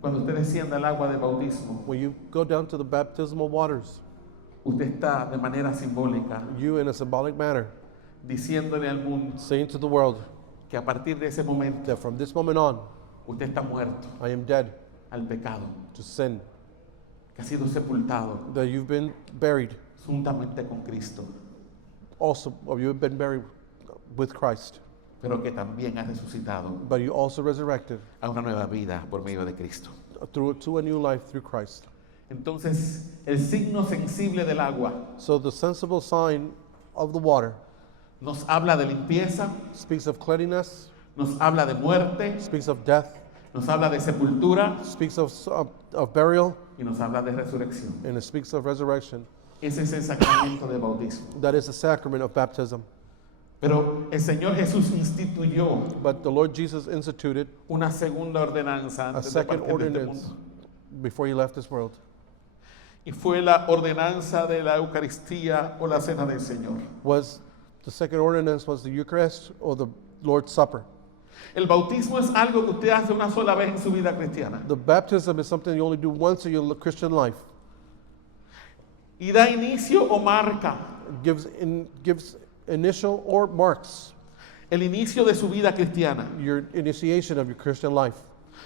Cuando usted descienda al agua del bautismo, When you go down to the baptismal waters, usted está de manera simbólica you in a symbolic manner diciéndole al mundo saying to the world que a partir de ese momento that from this moment on, usted está muerto I am dead al pecado, to sin, que ha sido sepultado that you've been buried. juntamente con Cristo, Also, or you have been buried with Christ, pero que también ha resucitado but you also resurrected a una nueva vida por medio de Cristo. to a new life through Christ. Entonces, el signo sensible del agua So the sensible sign of the water nos habla de limpieza, speaks of cleanliness, nos habla de muerte, speaks of death, nos habla de sepultura speaks of burial, y nos habla de resurrección. and it speaks of resurrection. Ese es el sacramento de bautismo. That is the sacrament of baptism. Pero el Señor Jesús instituyó But the Lord Jesus instituted una segunda ordenanza a antes de second partir de este ordinance mundo. before he left this world. Y fue la ordenanza de la Eucaristía o la Cena del Señor. The second ordinance was the Eucharist or the Lord's Supper. El bautismo es algo que usted hace una sola vez en su vida cristiana. The baptism is something you only do once in your Christian life. Y da inicio o marca It gives initial or marks el inicio de su vida cristiana. your initiation of your Christian life.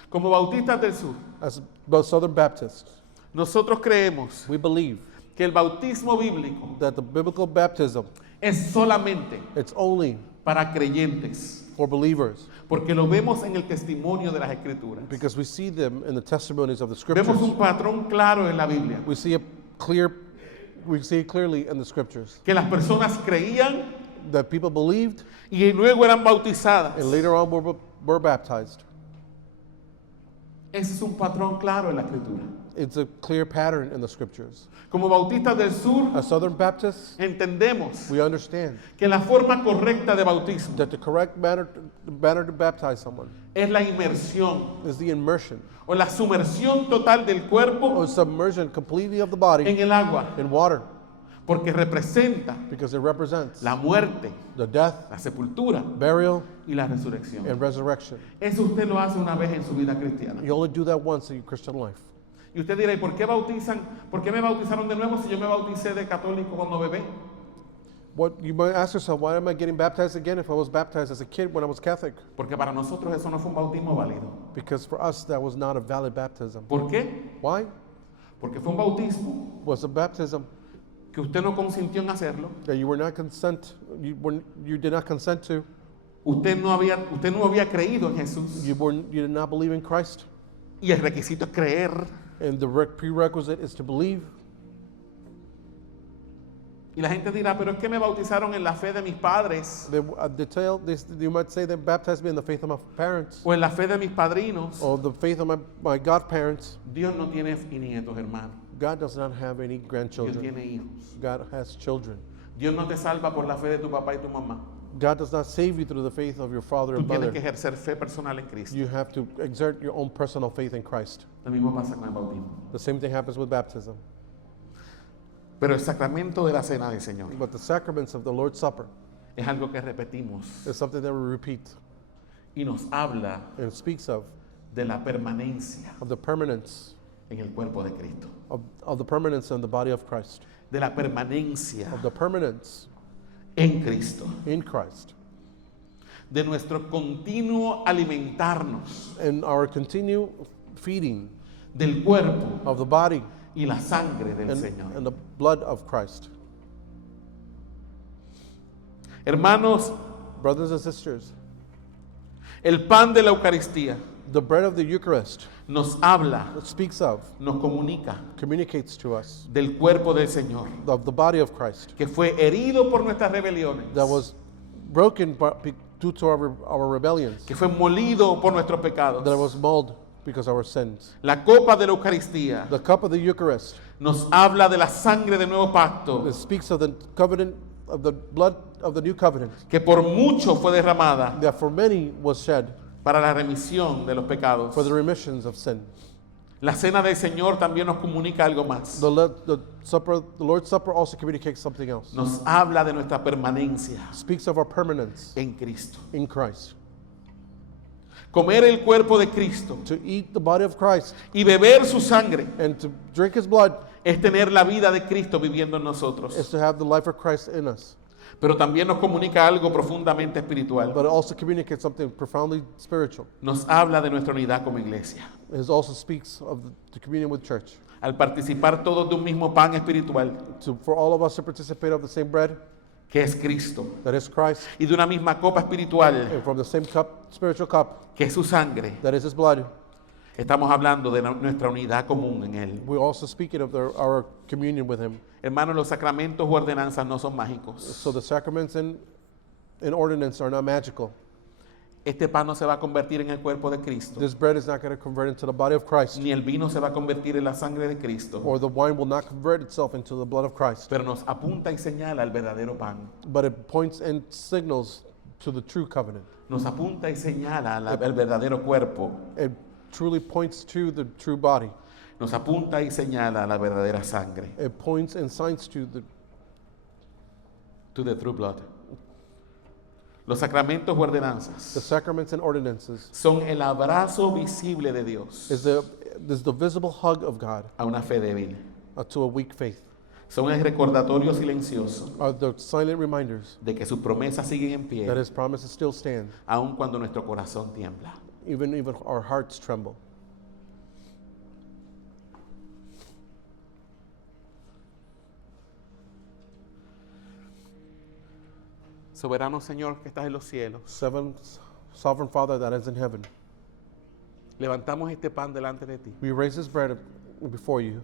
Como bautistas del sur, As both Southern Baptists, nosotros creemos we believe que el bautismo bíblico that the biblical baptism, es solamente it's only para creyentes, for believers porque lo vemos en el testimonio de las Escrituras. because we see them in the testimonies of the Vemos un scriptures. patrón claro en la Biblia, We see it clearly in the scriptures que las personas creían that people believed y luego eran bautizadas. and later on were baptized. Ese es un patrón claro en la Escritura. It's a clear pattern in the scriptures. Como bautistas del sur, As Southern Baptists, entendemos we understand que la forma correcta de bautismo that the correct manner to baptize someone es la inmersión is the immersion o la sumersión total del cuerpo or submersion completely of the body en el agua, in water porque representa because it represents la muerte, the death, la sepultura burial, y la resurrección. and resurrection. Eso usted lo hace una vez en su vida cristiana. You only do that once in your Christian life. Y usted dirá, ¿y por qué bautizan? ¿Por qué me bautizaron de nuevo si yo me bauticé de católico cuando bebé? What you might ask yourself, why am I getting baptized again if I was baptized as a kid when I was Catholic? Porque para nosotros eso no fue un bautismo válido. Because for us that was not a valid baptism. ¿Por qué? Why? Porque fue un bautismo Was a baptism que usted no consintió en hacerlo. that you did not consent to. Usted no había creído en Jesús. You did not believe in Christ. Y el requisito es creer. And the prerequisite is to believe. Y la gente dirá, pero es que me bautizaron en la fe de mis padres You might say they baptized me in the faith of my parents o en la fe de mis padrinos. or the faith of my godparents. Dios no tiene nietos, hermano. God does not have any Dios grandchildren. tiene hijos. God has children. Dios no te salva por la fe de tu papá y tu mamá. God does not save you through the faith of your father Tú and tienes mother. que ejercer fe personal en Cristo. You have to exert your own personal faith in Christ. Lo mismo pasa con el bautismo. The same thing happens with baptism. Pero el sacramento de la cena del Señor But the sacraments of the Lord's Supper es algo que repetimos is something that we repeat y nos habla and speaks of de la permanencia the permanence en el cuerpo de Cristo, of the permanence in the body of Christ, de la permanencia of the permanence en Cristo, in Christ, de nuestro continuo alimentarnos and our continued feeding del cuerpo of the body y la sangre del Señor. and the blood of Christ. Hermanos, Brothers and sisters, el pan de la Eucaristía the bread of the Eucharist nos habla, speaks of, nos comunica communicates to us del cuerpo del Señor, of the body of Christ que fue herido por nuestras rebeliones, that was broken due to our rebellions, que fue molido por nuestros pecados, that was mauled because of our sins. La copa de la Eucaristía The cup of the Eucharist, nos habla de la sangre del nuevo pacto it speaks of the covenant, of the blood of the new covenant, que por mucho fue derramada that for many was shed para la remisión de los pecados. for the remissions of sin. La cena del Señor también nos comunica algo más. The Lord's Supper also communicates something else. Nos habla de nuestra permanencia Speaks of our permanence en Cristo. in Christ. Comer el cuerpo de Cristo To eat the body of Christ y beber su sangre and to drink his blood es tener la vida de Cristo viviendo en is nosotros. to have the life of Christ in us. Pero también nos comunica algo profundamente espiritual. But it also communicates something profoundly spiritual. Nos habla de nuestra unidad como iglesia. It also speaks of the communion with church. Al participar todos de un mismo pan espiritual, For all of us to participate of the same bread, que es Cristo, that is Christ, y de una misma copa espiritual, and from the same cup, spiritual cup, que es su sangre, that is his blood, estamos hablando de nuestra unidad común en Él. we're also speaking of our communion with him. Hermanos, los sacramentos u ordenanzas no son mágicos. So the sacraments and ordinance are not magical. Este pan no se va a convertir en el cuerpo de Cristo, This bread is not going to convert into the body of Christ, ni el vino se va a convertir en la sangre de Cristo, or the wine will not convert itself into the blood of Christ. pero nos apunta y señala al verdadero pan. But it points and signals to the true covenant. Nos apunta y señala al verdadero cuerpo. It truly points to the true body. Nos apunta y señala a la verdadera sangre. It points and signs to To the true blood. Los sacramentos u the ordenanzas sacraments and ordinances. son el abrazo visible de Dios Is the visible hug of God a una fe débil. to a weak faith. Son el recordatorio silencioso Are the silent reminders de que sus promesas siguen en pie, that his promises still stand, aun cuando nuestro corazón tiembla. even our hearts tremble. Soberano Señor que estás en los cielos, Sovereign Father that is in heaven, levantamos este pan delante de ti. we raise this bread before you.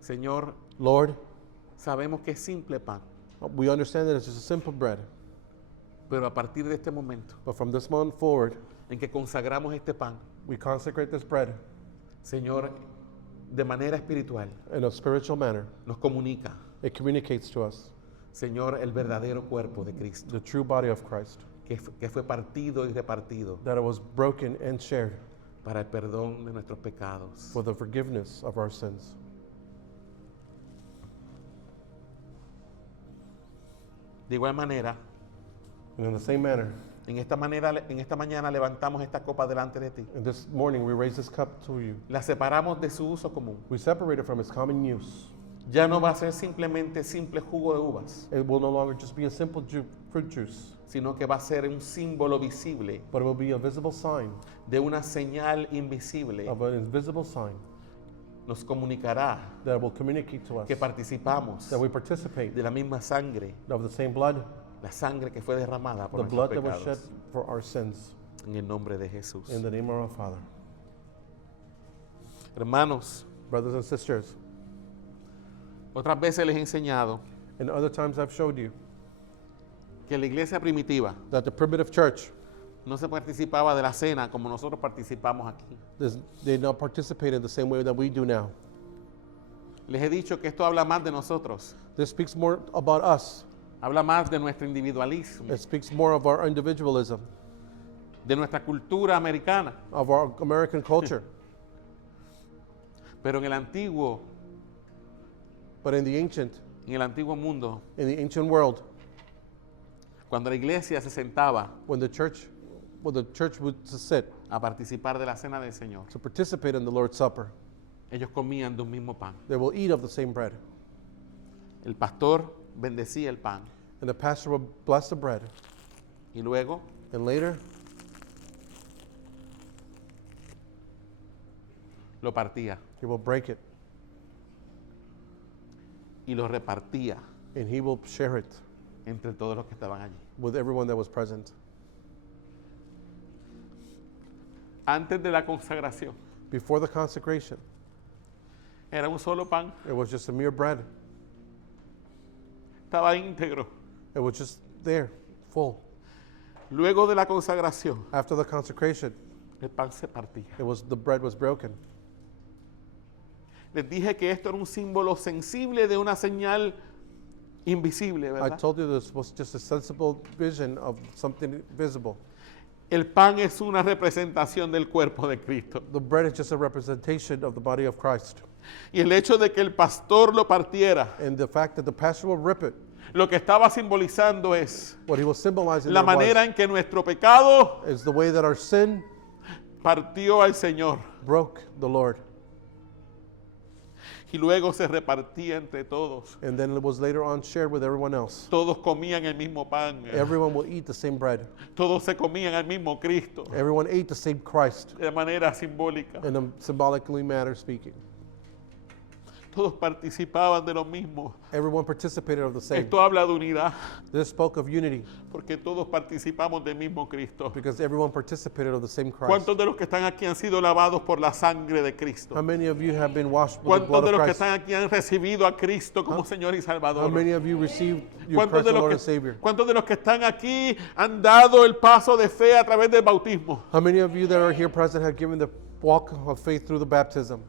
Señor, Lord, sabemos que es simple pan, we understand that it's just a simple bread, pero a partir de este momento but from this moment forward, en que consagramos este pan, we consecrate this bread Señor, de manera espiritual, in a spiritual manner. nos comunica, It communicates to us Señor, el verdadero cuerpo de Cristo, the true body of Christ, que fue partido y repartido that it was broken and shared para el perdón de nuestros pecados. for the forgiveness of our sins. De igual manera, And in the same manner, en esta mañana levantamos esta copa delante de ti. and this morning we raise this cup to you. La separamos de su uso común. We separate it from its common use. Ya no va a ser simplemente simple jugo de uvas, It will no longer just be a simple fruit juice, sino que va a ser un símbolo visible but it will be a visible sign, de una señal invisible. of an invisible sign Nos comunicará that will communicate to us que participamos that we participate de la misma sangre, of the same blood, la sangre que fue derramada por the nuestros blood that was shed pecados. for our sins. En el nombre de Jesús. In the name of our Father. Hermanos, Brothers and sisters, otras veces les he enseñado and other times I've showed you que la iglesia primitiva that the primitive church, no se participaba de la cena como nosotros participamos aquí. they not participate in the same way that we do now. Les he dicho que esto habla más de nosotros, This speaks more about us. habla más de nuestro individualismo, It speaks more of our individualism, de nuestra cultura americana. of our American culture. Pero en el antiguo But in the antiguo mundo, ancient world, cuando la iglesia se sentaba when the church would sit a participar de la cena del Señor, to participate in the Lord's Supper, ellos comían de un mismo pan. they will eat of the same bread. El pastor bendecía el pan And the pastor will bless the bread. y luego And later, lo partía he will break it. y lo repartía And he will share it entre todos los que estaban allí. with everyone that was present. Antes de la consagración, Before the consecration, era un solo pan, it was just a mere bread. estaba íntegro. It was just there, full. Luego de la consagración, After the consecration, el pan se partía. The bread was broken. Les dije que esto era un símbolo sensible de una señal invisible, I ¿verdad? told you this was just a sensible vision of something visible. El pan es una representación del cuerpo de Cristo. The bread is just a representation of the body of Christ. Y el hecho de que el pastor lo partiera, And the fact that the pastor will rip it, lo que estaba simbolizando es what he was symbolizing la there manera en que nuestro pecado is the way that our sin partió al Señor broke the Lord. y luego se repartía entre todos. And then it was later on shared with everyone else. Todos comían el mismo pan. Everyone will eat the same bread. Todos se comían al mismo Cristo Everyone ate the same Christ de manera simbólica. in a symbolically manner speaking. Todos participaban de lo mismo. Everyone participated of the same. Esto habla de unidad This spoke of unity porque todos participamos del mismo Cristo. because everyone participated of the same Christ. ¿Cuántos de los que están aquí han sido lavados por la sangre de Cristo? How many of you have been washed with the ¿Cuántos blood de of los que Christ? están aquí han recibido a Cristo como Señor y How Salvador? many of you received your ¿Cuántos de, personal los Lord que, and Savior? ¿Cuántos de los que están aquí han dado el paso de fe a través del bautismo? How many of you that are here present have given the walk of faith through the baptism?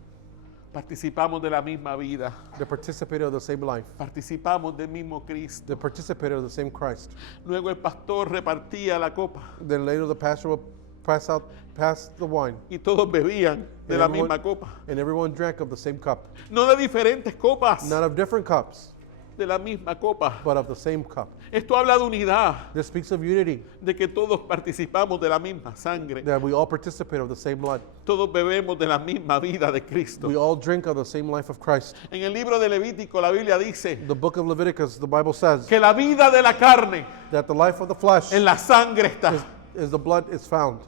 Participamos de la misma vida. They participated of the same life. Participamos del mismo Cristo. They participated of the same Christ. Luego el pastor repartía la copa Then later the pastor will pass the wine, y todos bebían de And la everyone- misma copa. and everyone drank of the same cup. No de diferentes copas, Not of different cups, de la misma copa. but of the same cup. Esto habla de unidad, This speaks of unity, de que todos participamos de la misma sangre. that we all participate of the same blood. Todos bebemos de la misma vida de Cristo. We all drink of the same life of Christ. En el libro de Levítico la Biblia dice The book of Leviticus, the Bible says que la vida de la carne that the life of the flesh en la sangre está. is the blood is found.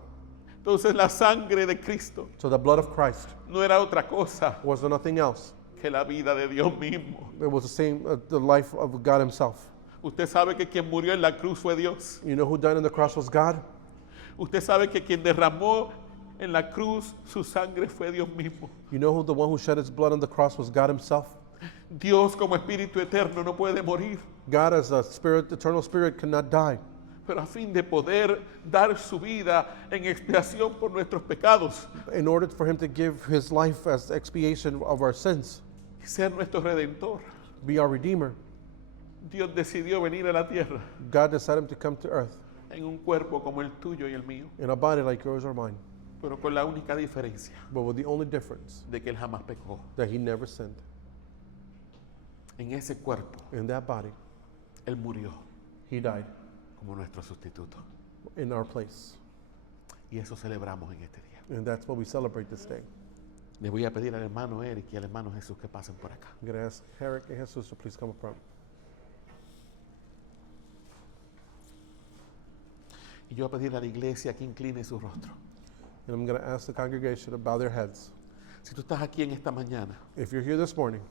Entonces la sangre de Cristo So the blood of Christ no era otra cosa was nothing else. que la vida de Dios mismo. It was the same, the life of God himself. Usted sabe que quien murió en la cruz fue Dios. You know who died on the cross was God? Usted sabe que quien derramó en la cruz su sangre fue Dios mismo. You know who the one who shed his blood on the cross was God himself? Dios como espíritu eterno no puede morir, God as a spirit, eternal spirit, cannot die. pero a fin de poder dar su vida en expiación por nuestros pecados In order for him to give his life as expiation of our sins, y ser nuestro redentor, be our redeemer, Dios decidió venir a la tierra God decided to come to earth en un cuerpo como el tuyo y el mío, in a body like yours or mine, pero con la única diferencia but with the only difference de que él jamás pecó. that he never sinned. En ese cuerpo, In that body, él murió he died como nuestro sustituto. in our place. Y eso celebramos en este día. And that's what we celebrate this day. Le voy a pedir al hermano Eric y al hermano Jesús que pasen por acá. I'm going to ask Eric and Jesus to please come up front. Y yo voy a pedir a la iglesia que incline su rostro. And I'm going to ask the congregation to bow their heads. Si tú estás aquí en esta mañana If you're here this morning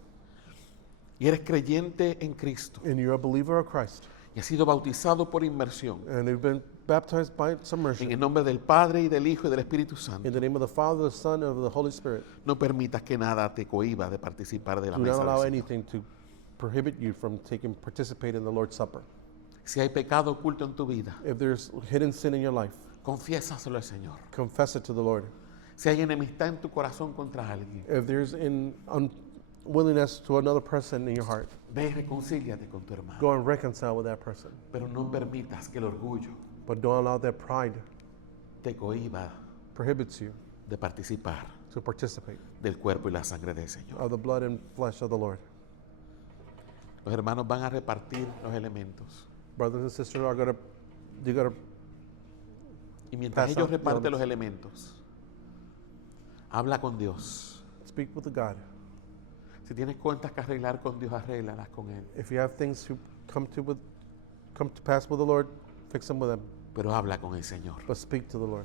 y eres creyente en Cristo and you're a believer of Christ y has sido bautizado por inmersión and you've been baptized by en submersion el nombre del Padre y del Hijo y del Espíritu Santo, in the name of the Father, the Son, and of the Holy Spirit, no permitas que nada te cohiba de participar de la do not mesa allow del Señor. anything to prohibit you from participate in the Lord's Supper. Si hay pecado oculto en tu vida, If there's hidden sin in your life, confiésaselo al Señor. confess it to the Lord. Si hay enemistad en tu corazón contra alguien, If there's unwillingness to another person in your heart, ve y reconcíliate con tu hermano. go and reconcile with that person. Pero no permitas que el orgullo But don't allow that pride te cohiba prohibits you de participar to participate del cuerpo y la sangre del Señor. of the blood and flesh of the Lord. Los hermanos van a repartir los elementos. Brothers and sisters are you're gonna Y mientras Pass ellos out the reparten los elements. elementos, habla con Dios. speak with the God. Si tienes cuentas que arreglar con Dios, arréglalas con Él. If you have things to come to pass with the Lord, fix them with Him. Pero habla con el Señor. But speak to the Lord.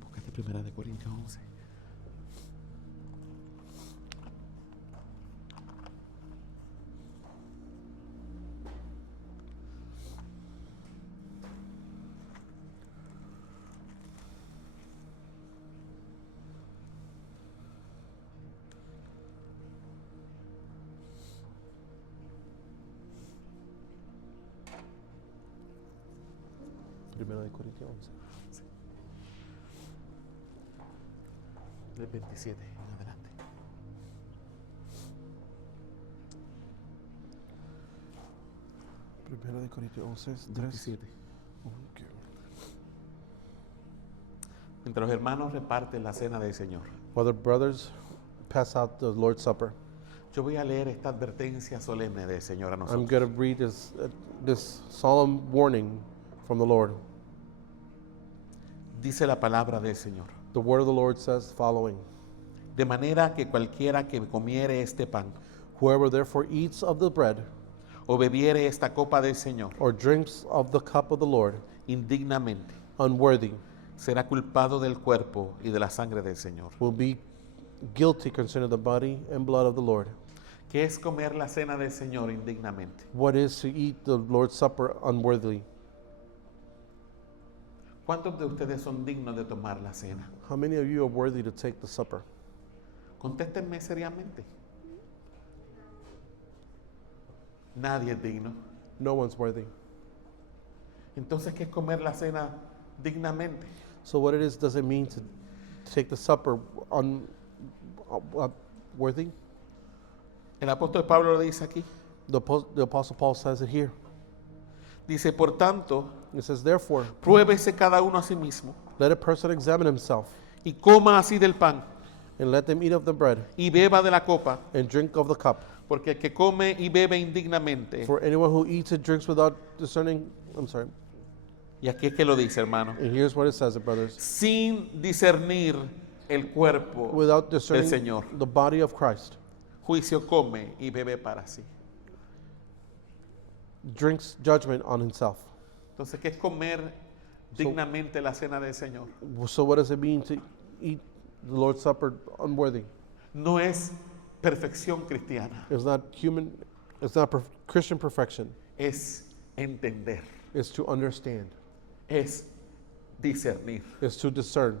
Búscate primera de Corintios 11. Primera de Corintios 11. Del 27 en adelante. Primera de Corintios 11, 3. 27. Okay. Mientras los hermanos reparten la cena del Señor, While the brothers pass out the Lord's Supper, yo voy a leer esta advertencia solemne del Señor a I'm nosotros. going to read this solemn warning from the Lord. Dice la palabra del Señor. The word of the Lord says the following: De manera que cualquiera que comiere este pan Whoever therefore eats of the bread o bebiere esta copa del Señor or drinks of the cup of the Lord indignamente, unworthy será culpado del cuerpo y de la sangre del Señor. will be guilty concerning the body and blood of the Lord. ¿Qué es comer la cena del Señor indignamente? What is to eat the Lord's Supper unworthily? ¿Cuántos de ustedes son dignos de tomar la cena? How many of you are worthy to take the supper? Contéstenme seriamente. Nadie es digno. No one's worthy. Entonces, ¿qué es comer la cena dignamente? So what does it mean to take the supper worthy? El apóstol Pablo lo dice aquí. The Apostle Paul says it here. Dice, por tanto, It says, therefore, pruébese cada uno a sí mismo let a person examine himself, y coma así del pan and let them eat of the bread y beba de la copa, and drink of the cup. porque el que come y bebe indignamente, For anyone who eats and drinks without discerning, y aquí es que lo dice, hermano, and here's what it says, brothers, sin discernir el cuerpo without del discerning Señor, the body of Christ, juicio come y bebe para sí. drinks judgment on himself. Entonces, ¿qué es comer dignamente la cena del Señor? So what does it mean to eat the Lord's Supper unworthy? No es perfección cristiana, It's not human, it's not Christian perfection. es entender, It's to understand. es discernir It's to discern.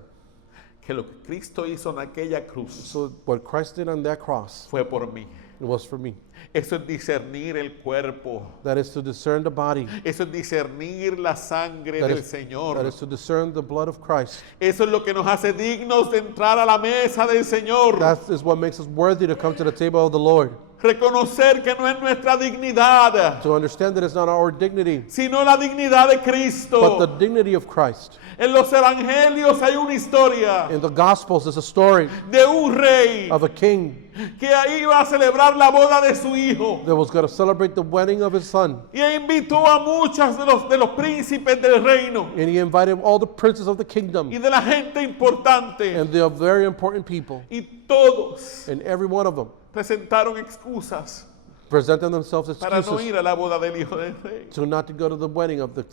que lo que Cristo hizo en aquella cruz So what Christ did on that cross, fue por mí. it was for me. Eso es discernir el cuerpo. That is to discern the body. Eso es discernir la sangre That del is, that Señor. is to discern the blood of Christ. Eso es lo que nos hace dignos de entrar a la mesa del Señor. That is what makes us worthy to come to the table of the Lord. Reconocer que no es nuestra dignidad, To understand that it's not our dignity, sino la dignidad de but the Cristo. dignity of Christ. En los evangelios hay una historia In the Gospels, there's a story de un rey of a king que iba a celebrar la boda de su hijo that was going to celebrate the wedding of his son. y invitó a muchos de los príncipes del reino And he invited all the princes of the kingdom y de la gente importante, and the very important people. y todos And every one of them presentaron excusas presented themselves as para no excuses ir a la boda del hijo del rey. to not to go to the wedding of the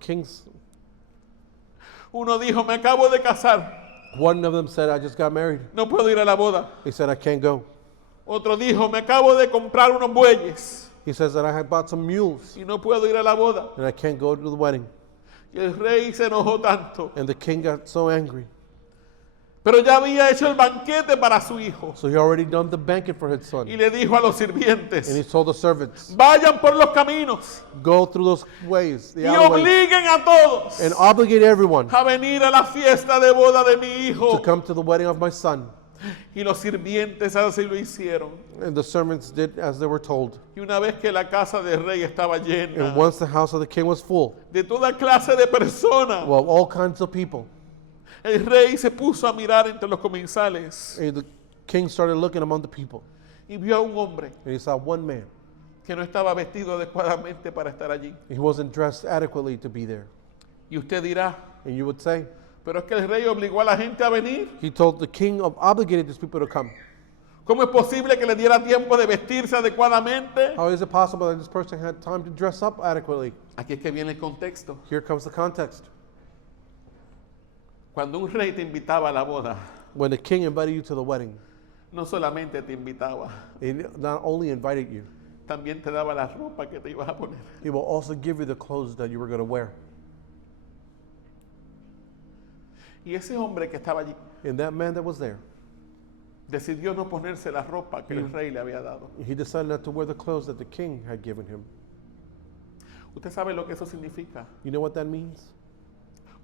king's. Uno dijo, me acabo de casar, One of them said, I just got married. no puedo ir a la boda. He said, I can't go. Otro dijo, me acabo de comprar unos bueyes He says that I had bought some mules y no puedo ir a la boda. and I can't go to the wedding. Y el rey se enojó tanto, And the king got so angry. pero ya había hecho el banquete para su hijo So he already done the banquet for his son. y le dijo a los And he sirvientes, told the servants, vayan por los caminos go through those ways, the y alleyways, obliguen a todos and obligate everyone a venir a la fiesta de boda de mi to hijo. come to the wedding of my son. Y los sirvientes así lo hicieron. And the servants did as they were told. Y una vez que la casa del rey estaba llena And once the house of the king was full, de toda clase de personas, well, all kinds of people, el rey se puso a mirar entre los comensales and the king started looking among the people. y vio a un hombre And he saw one man. que no estaba vestido adecuadamente para estar allí. He wasn't dressed adequately to be there. Y usted dirá, And you would say, pero es que el rey obligó a la gente a venir. he told the king obligated these people to come. ¿Cómo es posible que le diera tiempo de vestirse adecuadamente? How is it possible that this person had time to dress up adequately? Aquí es que viene el contexto. Here comes the context. Cuando un rey te invitaba a la boda, When the king invited you to the wedding, no solamente te invitaba, he not only invited you, también te daba la ropa que te ibas a poner. he will also give you the clothes that you were going to wear. Y ese hombre que estaba allí And that man that was there, decidió no ponerse la ropa que el rey le había dado. he decided not to wear the clothes that the king had given him. ¿Usted sabe lo que eso significa? You know what that means?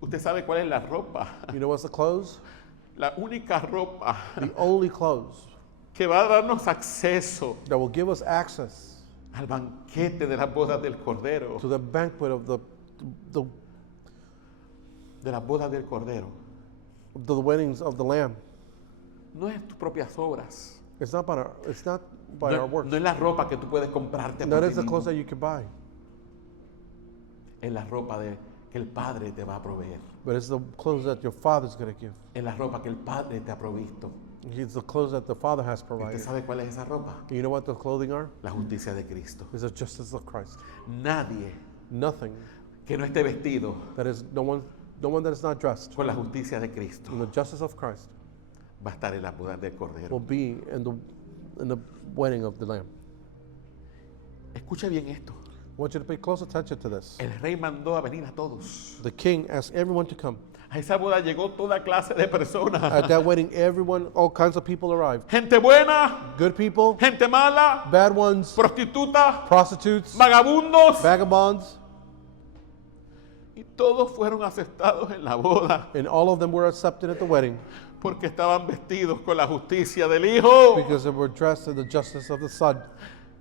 Usted sabe cuál es la ropa, You know what's the clothes? la única ropa The only clothes que va a darnos acceso that will give us access al banquete de las bodas del Cordero, to the banquet of the de las bodas del Cordero. weddings of the Lamb. No es tus propias obras, It's not by our works. no es la ropa que tú puedes comprarte por That ti is the clothes mismo. that you can buy, Es la ropa que el Padre te va a proveer. but it's the clothes that your Father's going to give. Es la ropa que el Padre te ha provisto. It's the clothes that the Father has ¿Usted provided. sabe cuál es esa ropa? And you know what the clothing are? La justicia de Cristo. It's the justice of Christ. Nadie Nothing que no esté vestido that is no one that is not dressed con la justicia de Cristo in the justice of Christ va a estar en las bodas del Cordero. will be in the wedding of the Lamb. Escuche bien esto. I want you to pay close attention to this. El rey mandó a venir a todos. The king asked everyone to come. A esa boda llegó toda clase de personas. At that wedding, all kinds of people arrived. Gente buena, Good people, gente mala, bad ones, prostitutas, prostitutes, vagabundos. vagabonds, Y todos fueron aceptados en la boda and all of them were accepted at the wedding porque estaban vestidos con la justicia del Hijo. because they were dressed in the justice of the Son.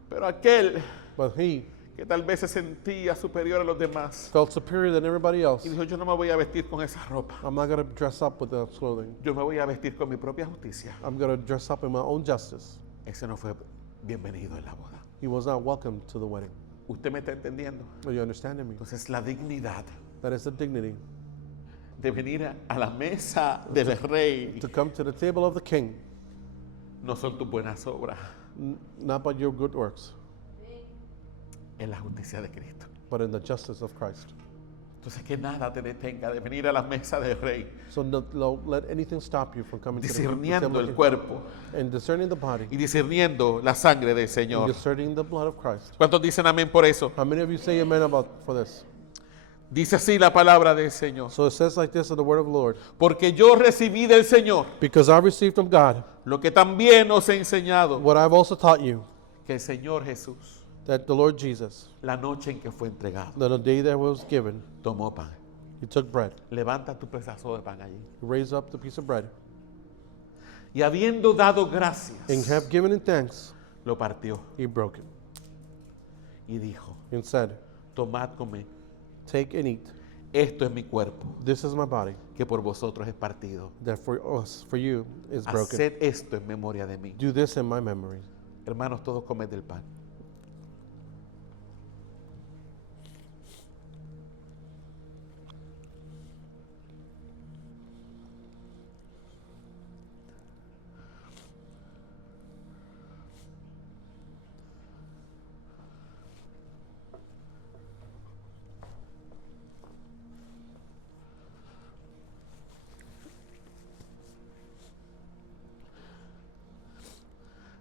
Pero aquel But he que tal vez se sentía superior a los demás felt superior than everybody else. y dijo, yo no me voy a vestir con esa ropa. I'm not going to dress up with that clothing. Yo me voy a vestir con mi propia justicia. I'm going to dress up in my own justice. Ese no fue bienvenido en la boda. He was not welcome to the wedding. ¿Usted me está entendiendo? Are you understanding me? Entonces la dignidad That is the dignity de venir a la mesa del rey to come to the table of the king, no son tus buenas obras, not by your good works, es la justicia de Cristo. but in the justice of Christ. Entonces que nada te detenga de venir a la mesa del rey, So don't let anything stop you from coming to the table discerniendo of el the king cuerpo and discerning the body y discerniendo la sangre del and Señor. discerning the blood of Christ. ¿Cuántos dicen amén por eso? How many of you say amen for this? Dice así la palabra del Señor. So it says like this in the word of the Lord. Porque yo recibí del Señor Because I received from God lo que también os he enseñado, what I've also taught you, que el Señor Jesús, that the Lord Jesus, la noche en que fue entregado, that the day that was given, tomó pan. he took bread, Levanta tu pedazo de pan allí. he raised up the piece of bread, Y habiendo dado and gracias, have given in thanks, lo partió he broke it, y dijo, and said, tomad, comed, take and eat. esto es mi cuerpo, This is my body, que por vosotros es partido. that for us, for you, is broken. Haced esto en memoria de mí. Do this in my memory. Hermanos, todos comed del pan.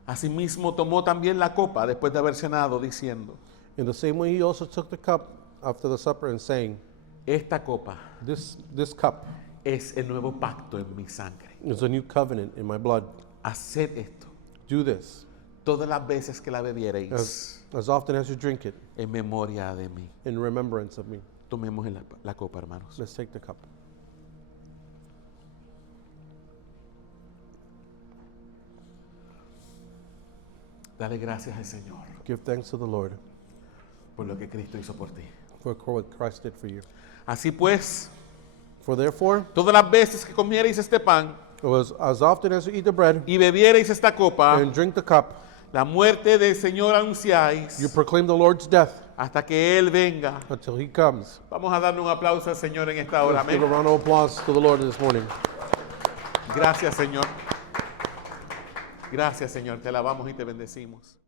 Asimismo tomó también la copa después de haber cenado, diciendo, In the same way, he also took the cup after the supper and saying, esta copa This cup es el nuevo pacto en mi sangre. is a new covenant in my blood. Haced esto Do this todas las veces que la bebiereis as often as you drink it en memoria de mí. in remembrance of me. Tomemos la copa, hermanos. Let's take the cup. Dale gracias al Señor Give thanks to the Lord por lo que Cristo hizo por ti. for what Christ did for you. Así pues, For therefore, todas las veces que comiereis este pan it was as often as you eat the bread y bebiereis esta copa, and drink the cup, la muerte del Señor anunciáis you proclaim the Lord's death hasta que Él venga. until he comes. Vamos a darle un aplauso al Señor en esta hora. Let's give a Amén. round of applause to the Lord this morning. Gracias, Señor. Gracias, Señor. Te alabamos y te bendecimos.